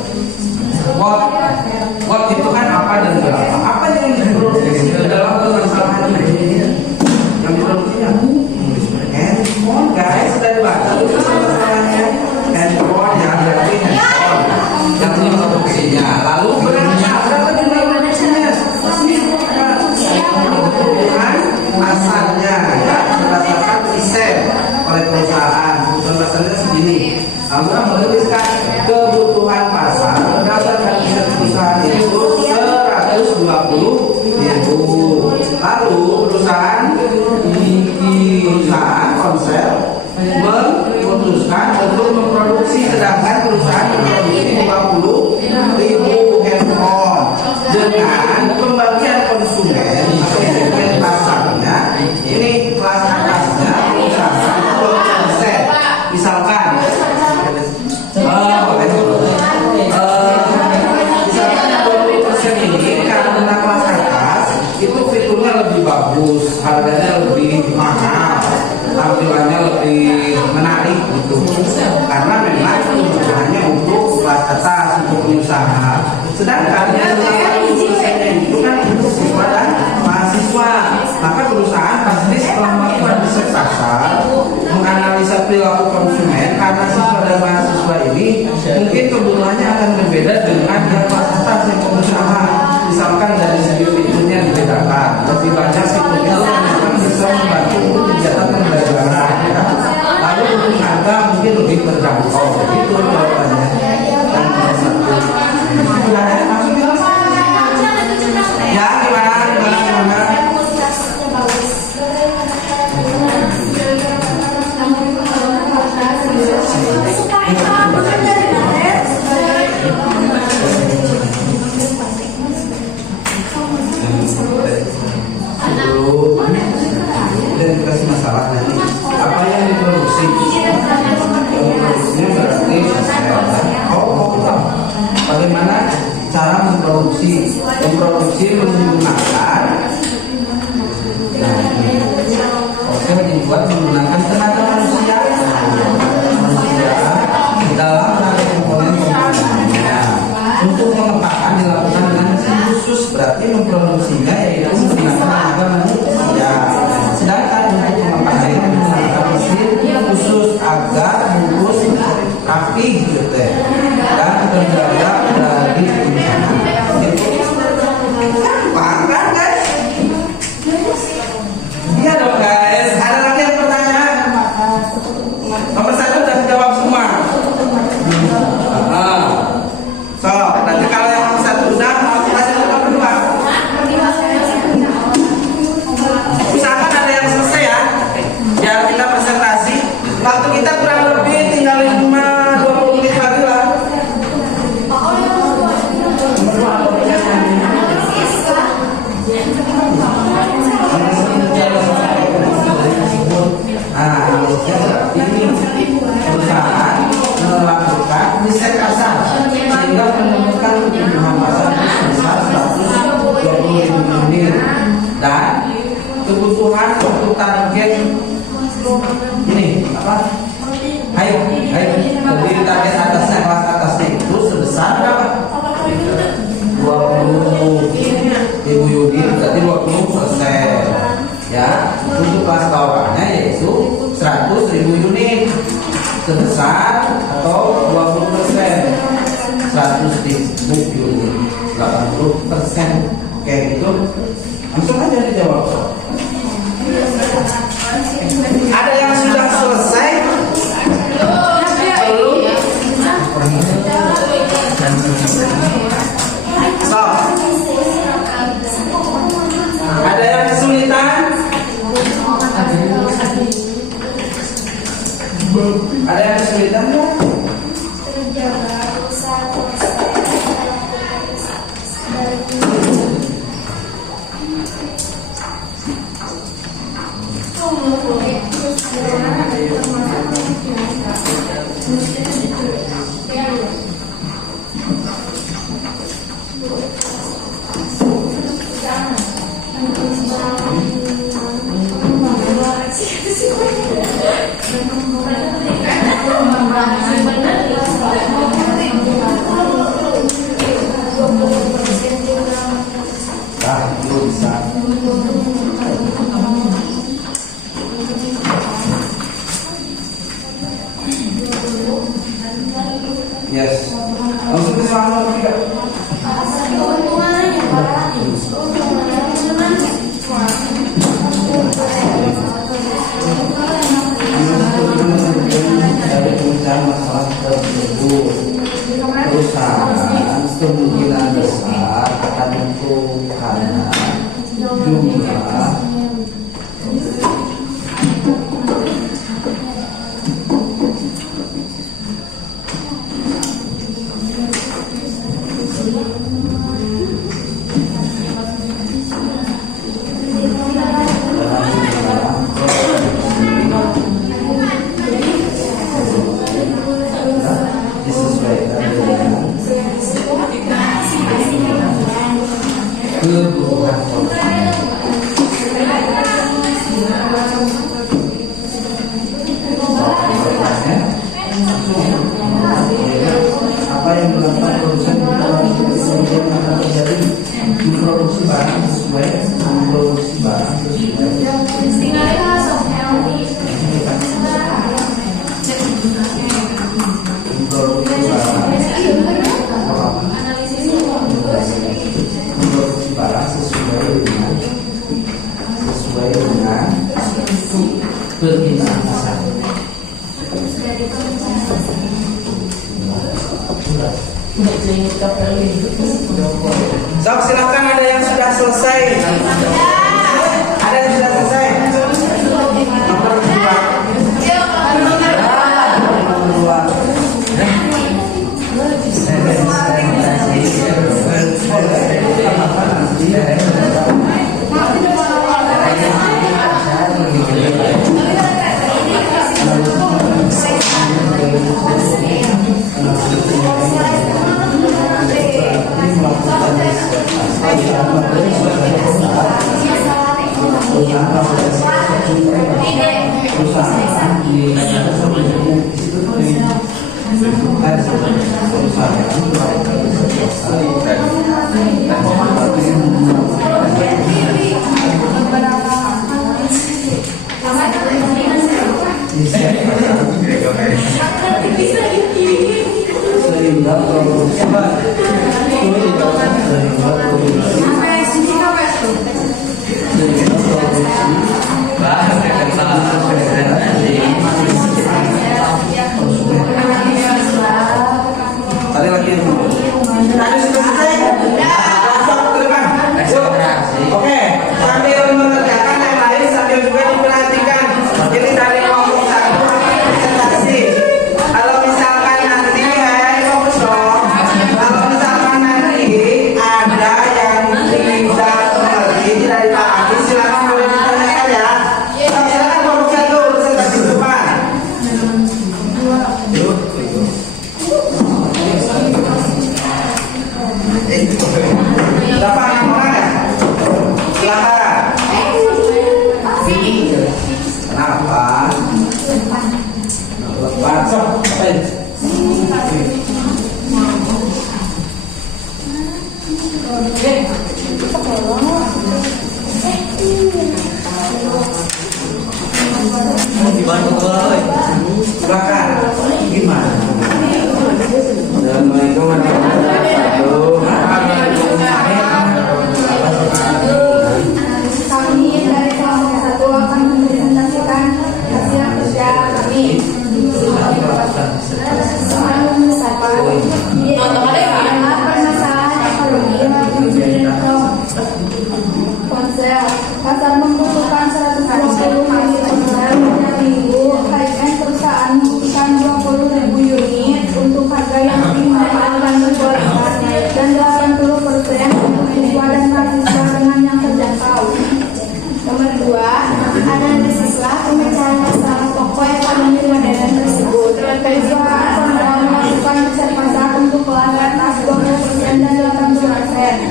What itu kan apa dan berapa? Apa yang diproduksi ke dalam permasalahan ini? Yang diproduksinya handphone guys, sudah dibaca masalahnya. Handphone ya, berarti handphone yang diproduksinya. Lalu berapa jumlah produksinya? Asalnya ya, berdasarkan riset oleh perusahaan. Pasalnya segini. Lalu menuliskan kebutuhan pasar berdasarkan riset perusahaan itu 120.000. Lalu perusahaan Konsel memutuskan untuk memproduksi, sedangkan perusahaan memproduksi 20.000 handphone dengan pembagian konsumen atau segmen pasarnya. Ini kelas atasnya perusahaan Konsel. Misalkan misalkan 20% ini karena kelas atas itu fiturnya lebih bagus, harganya lebih mahal, tampilannya lebih menarik gitu. Karena memang kebutuhannya untuk kelas atas, untuk pengusaha. Sedangkan yang itu kan untuk siswa dan mahasiswa. Maka perusahaan pasti setelah melakukan riset pasar, menganalisa perilaku konsumen, karena siswa dan mahasiswa ini mungkin kebutuhannya akan berbeda dengan yang kelas atas, yang pengusaha. Misalkan dari segi fiturnya dibedakan, lebih banyak fiturnya memang bisa membantu untuk kegiatan pembelajaran. Ya. Lalu untuk harga mungkin lebih terjangkau. Itu jawabannya. Dan nomor 1. Ya gimana? Dan dikasih masalah nanti apa yang diproduksi? Produksinya berarti bagaimana cara memproduksi? Memproduksi menggunakan proses dibuat menggunakan tenaga manusia dalam rangka komponen penggunaannya. Untuk mengepakkan dilakukan dengan mesin khusus, berarti kebutuhan untuk target ini apa? Hai, berdiri target atasnya, kelas atasnya itu sebesar berapa? 20 Ibu Yudi berarti 20%. Ya, untuk kelas bawahnya yaitu 100.000 unit sebesar atau 20%, 100.000 unit 80%. Oke, itu langsung aja dijawab. Ada yang sudah selesai? Belum? So, ada yang kesulitan? Ada yang kesulitan nggak? Yes. Langsung ke soal nomor 3. Dari pemecahan masalah tersebut, perusahaan kemungkinan besar akan membutuhkan jumlah disesuaikan dengan kebutuhan konsumen. Apa yang dilakukan produsen kemudian akan terjadi memproduksi barang sesuai memproduksi barang memproduksi barang sesuai dengan permintaan pasar. Sok, silakan, ada yang sudah selesai. Ada yang sudah selesai. Nomor 3. Tadi lagi. Tadi sudah selesai. Kenapa? Lepas. Gimana boy? Silakan. Gimana? Assalamualaikum warahmatullahi Kami dari kelompok 1 akan mempresentasikan hasil kerja kami. Adalah permasalahan ekonomi ponsel. Pasar membutuhkan 120 unit ponsel per minggu. Kajian perusahaan membutuhkan 20.000 unit untuk harga yang minimal dan berkualitas dan 80% untuk siswa dan mahasiswa dengan yang terjangkau. Nomor 2, analisislah pemecahan masalah pokok ekonomi modern tersebut. Perusahaan telah melakukan riset pasar untuk pelanggan atas 20% dan 80%.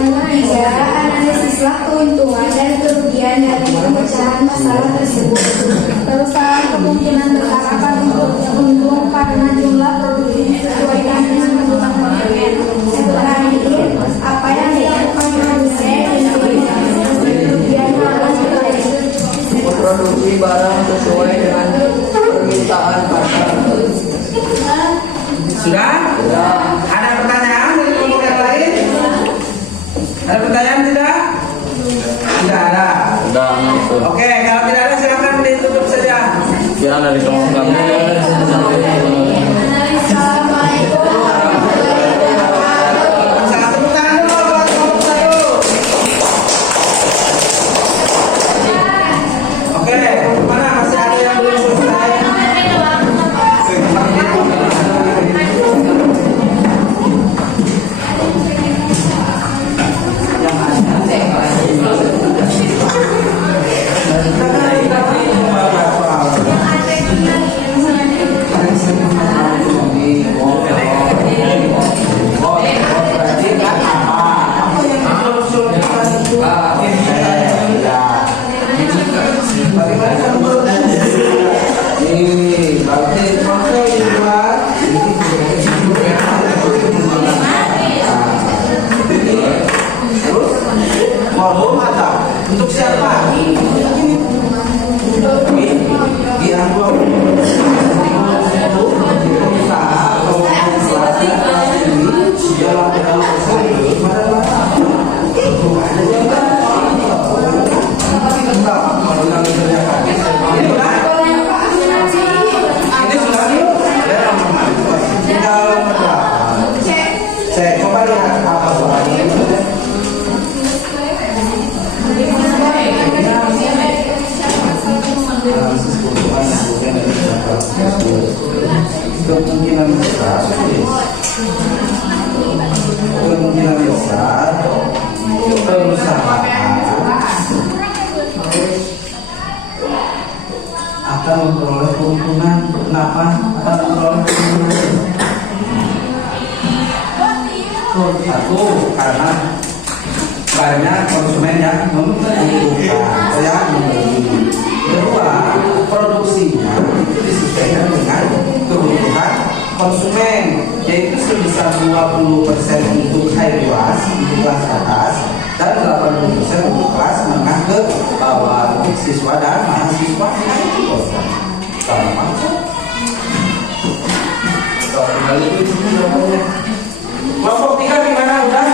Nomor 3, analisislah keuntungan dan kerugian dari pemecahan masalah tersebut. Perusahaan kemungkinan besar akan untung karena jumlah produksi disesuaikan dengan kebutuhan konsumen. Terakhir, apa yang dilakukan produsen kerugian harus Produksi barang sesuai dengan permintaan pasar. Sudah? Ada pertanyaan dari kelompok yang lain? Ada pertanyaan tidak? Tidak ada. Oke, kalau tidak ada silakan ditutup saja. Ya dari kelompok kami. Salah tepuk tangan dulu buat kelompok 1. Oke, mana masih ada yang belum selesai? Ini berarti konsep dibuat terus mau mata untuk siapa? Diambil saya coba lihat apa soalnya. Kemungkinan besar perusahaan akan memperoleh keuntungan. Kenapa akan memperoleh keuntungan? Satu, karena banyak konsumen yang membutuhkan, membeli. Kedua, produksinya itu disesuaikan dengan kebutuhan konsumen, yaitu sebesar 20% untuk high class, untuk kelas atas, dan 80% untuk kelas menengah ke bawah, untuk siswa dan mahasiswa. Kelompok 3 gimana udah?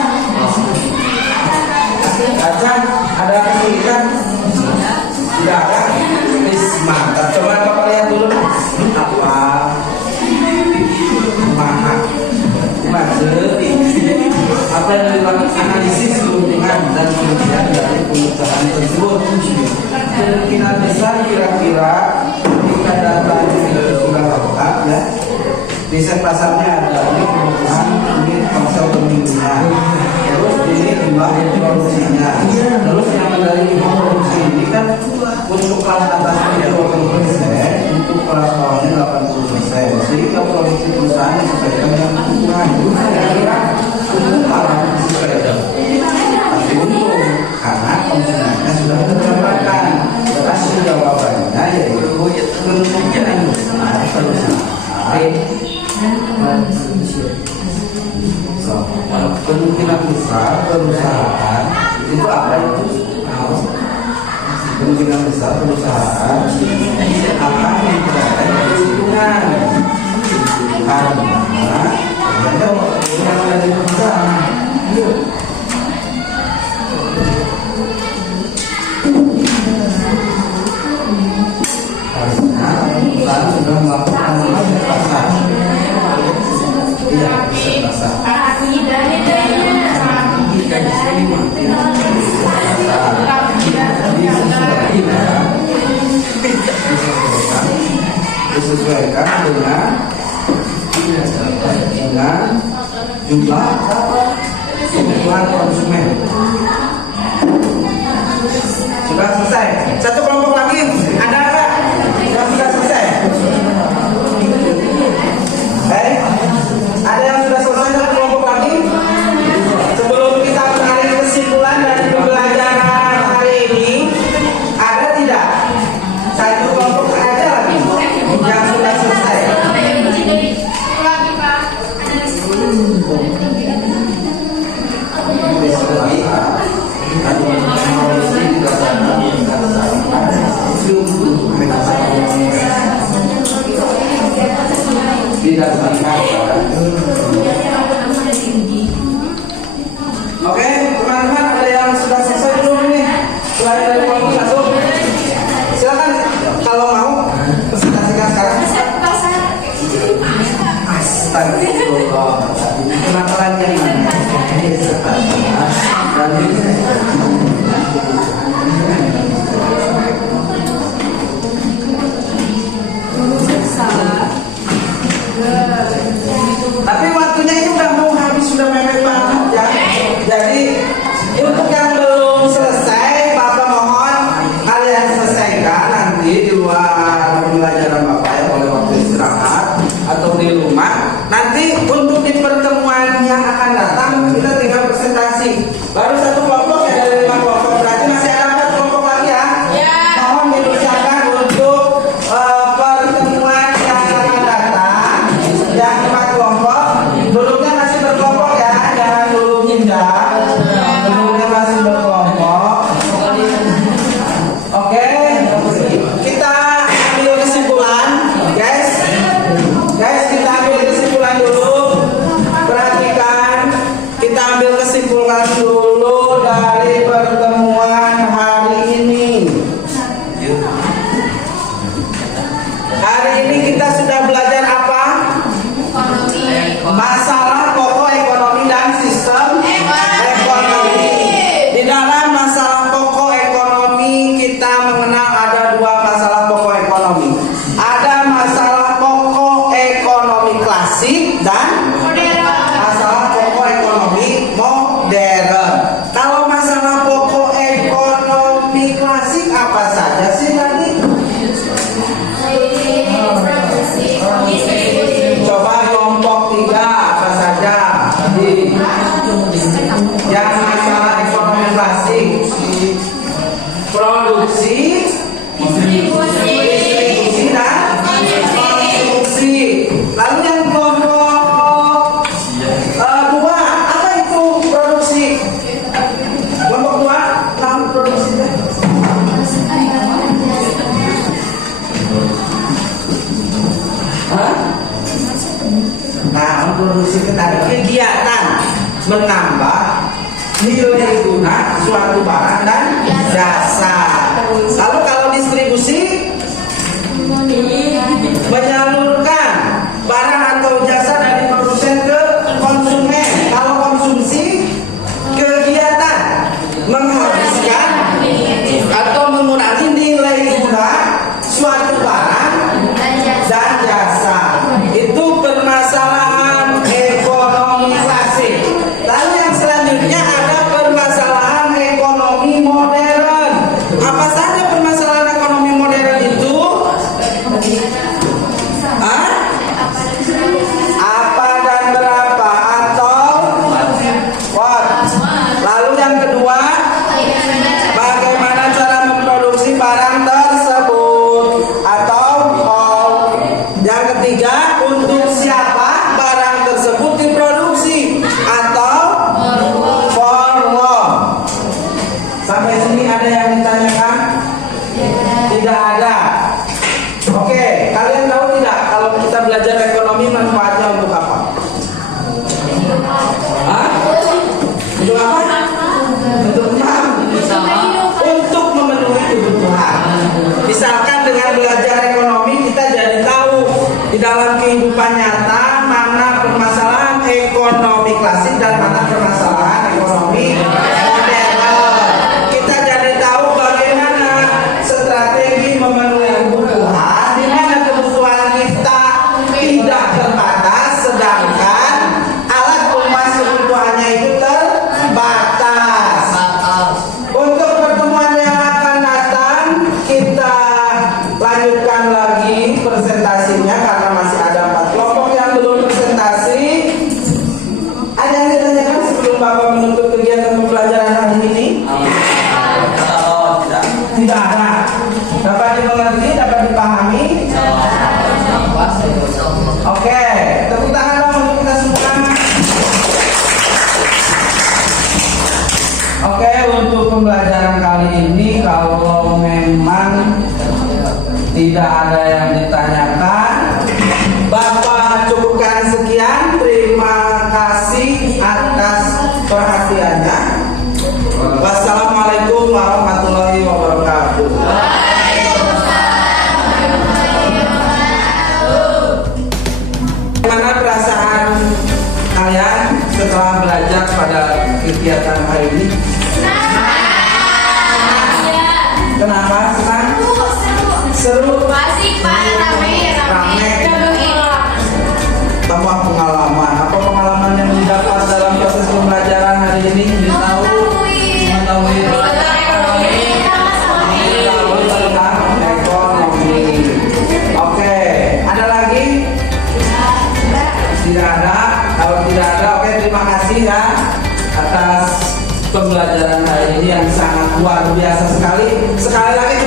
Baca, ada kesulitan? Tidak ada? Mantap, coba Bapak lihat dulu apa apa yang dilakukan analisis keuntungan dan kerugian dari perusahaan tersebut. Kemungkinan besar kira-kira jika data itu sudah lengkap ya. Riset pasarnya ada ini kebutuhan unit ponsel per-minggunya, terus ini jumlah produksinya, terus yang dari produksi ini kan untuk kelas atasnya 20%, untuk kelas bawahnya 80%. Sehingga produksi perusahaan disesuaikan dengan kebutuhan. Kira-kira kebutuhan disesuaikan pasti untung karena konsumennya sudah tercapai. besar perusahaan itu apa itu? Kemungkinan besar perusahaan akan menggunakan perhitungan karena ada yang ada di perusahaan. Karena perusahaan sudah melakukan pasar. Tidak bisa pasar. Disesuaikan dengan jumlah kebutuhan konsumen. Sudah selesai. Satu kelompok lagi ada nggak yang sudah selesai? Baik, ada yang sudah selesai satu kelompok lagi? Sebelum kita menarik kesimpulan dari pembelajaran hari ini, ada tidak satu kelompok aja lagi yang sudah selesai? Tidak Oke, teman-teman, ada yang sudah selesai belum ini? Selain dari kelompok satu, silakan kalau mau presentasikan sekarang. Astagfirullah. Kenapa lagi yang mana? Tapi waktunya ini udah mau habis, sudah mepet banget ya. Jadi untuk yang belum selesai, Bapak mohon kalian selesaikan nanti di luar pembelajaran Bapak ya, oleh waktu istirahat atau di rumah. Nanti untuk di pertemuan yang akan datang kita tinggal presentasi. Baru satu kelompok ya dari 5 kelompok, berarti masih ada 4 kelompok lagi ya. Mohon dipersiapkan untuk pertemuan yang akan datang. Yang 4 kelompok, duduknya masih berkelompok ya, jangan dulu pindah. Duduknya masih berkelompok. Oke, kita ambil kesimpulan, guys. Kita ambil kesimpulan dulu. Perhatikan, kita ambil kesimpulan dulu dari pertemuan hari ini. Hari ini kita sudah belajar apa? Masalah pokok ekonomi dan sistem ekonomi. Di dalam masalah pokok ekonomi kita mengenal ada 2 masalah pokok ekonomi. Ada masalah pokok ekonomi klasik dan masalah pokok ekonomi modern. Kalau masalah pokok ekonomi klasik apa saja sih tadi? Coba kelompok 3 apa saja tadi? Yang masalah ekonomi klasik, produksi, distribusi dan konsumsi. Lalu yang kelompok 2 apa itu produksi? Kelompok 2 apa produksinya? Nah, produksi kita ada kegiatan menambah nilai guna suatu barang dan jasa. Lalu kalau distribusi, menyalurkan barang atau jasa dari produsen ke konsumen. Kalau konsumsi, kegiatan menghabiskan atau mengurangi nilai guna suatu barang dan jasa. Itu permasalahan ekonomi klasik. Lalu yang selanjutnya ada permasalahan ekonomi modern. ada yang ditanyakan? Tidak ada. Oke, kalian tahu tidak kalau kita belajar ekonomi manfaatnya untuk apa? Hah? Untuk apa? Untuk untuk memenuhi kebutuhan. Misalkan dengan belajar ekonomi kita jadi tahu di dalam kehidupan nyata mana permasalahan ekonomi klasik dan mana permasalahan ekonomi modern. Kita jadi tahu bagaimana strategi memenuhi kebutuhan, di mana kebutuhan kita tidak terbatas, sedangkan alat pemuas kebutuhannya itu terbatas. Untuk pertemuan yang akan datang kita lanjutkan lagi presentasinya karena masih ada 4 kelompok yang belum presentasi. Ada yang ditanyakan sebelum Bapak menutup kegiatan pembelajaran hari ini? Oh, tidak ada. Dapat dimengerti, dapat dipahami? Oke, tepuk tangan dong untuk kita semua. Oke, untuk pembelajaran kali ini kalau memang tidak ada yang ditanyakan, Bapak cukupkan sekian. Terima kasih atas perhatiannya. Wassalamualaikum warahmatullahi wabarakatuh. Bagaimana perasaan kalian setelah belajar pada kegiatan hari ini? Kenapa senang? Seru. Rame. Tambah pengalaman. Apa pengalaman yang didapat dalam proses pembelajaran hari ini? Mengetahui tentang ekonomi. Oke, ada lagi? Tidak ada. Kalau tidak ada, oke, terima kasih ya atas pembelajaran hari ini yang sangat luar biasa sekali. Sekali lagi